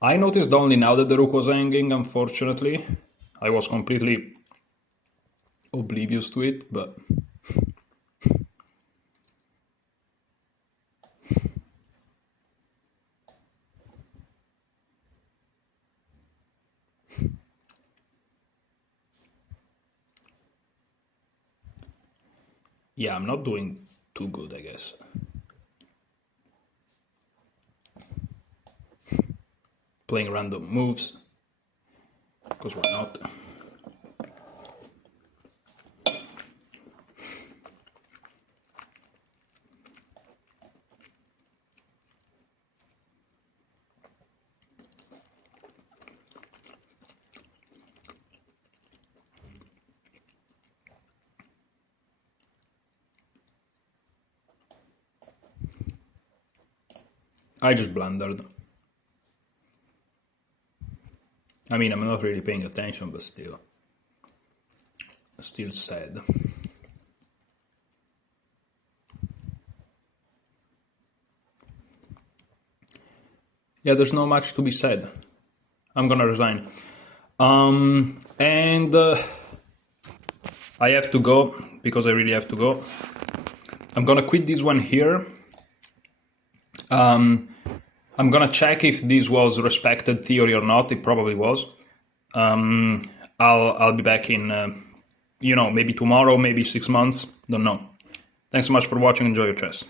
I noticed only now that the rook was hanging, unfortunately. I was completely oblivious to it, but... yeah, I'm not doing too good, I guess. Playing random moves, because why not? I just blundered. I mean, I'm not really paying attention, but still sad. Yeah, there's not much to be said. I'm gonna resign. And I have to go, because I really have to go. I'm gonna quit this one here. I'm gonna check if this was respected theory or not. It probably was. I'll be back in, maybe tomorrow, maybe 6 months. Don't know. Thanks so much for watching. Enjoy your chess.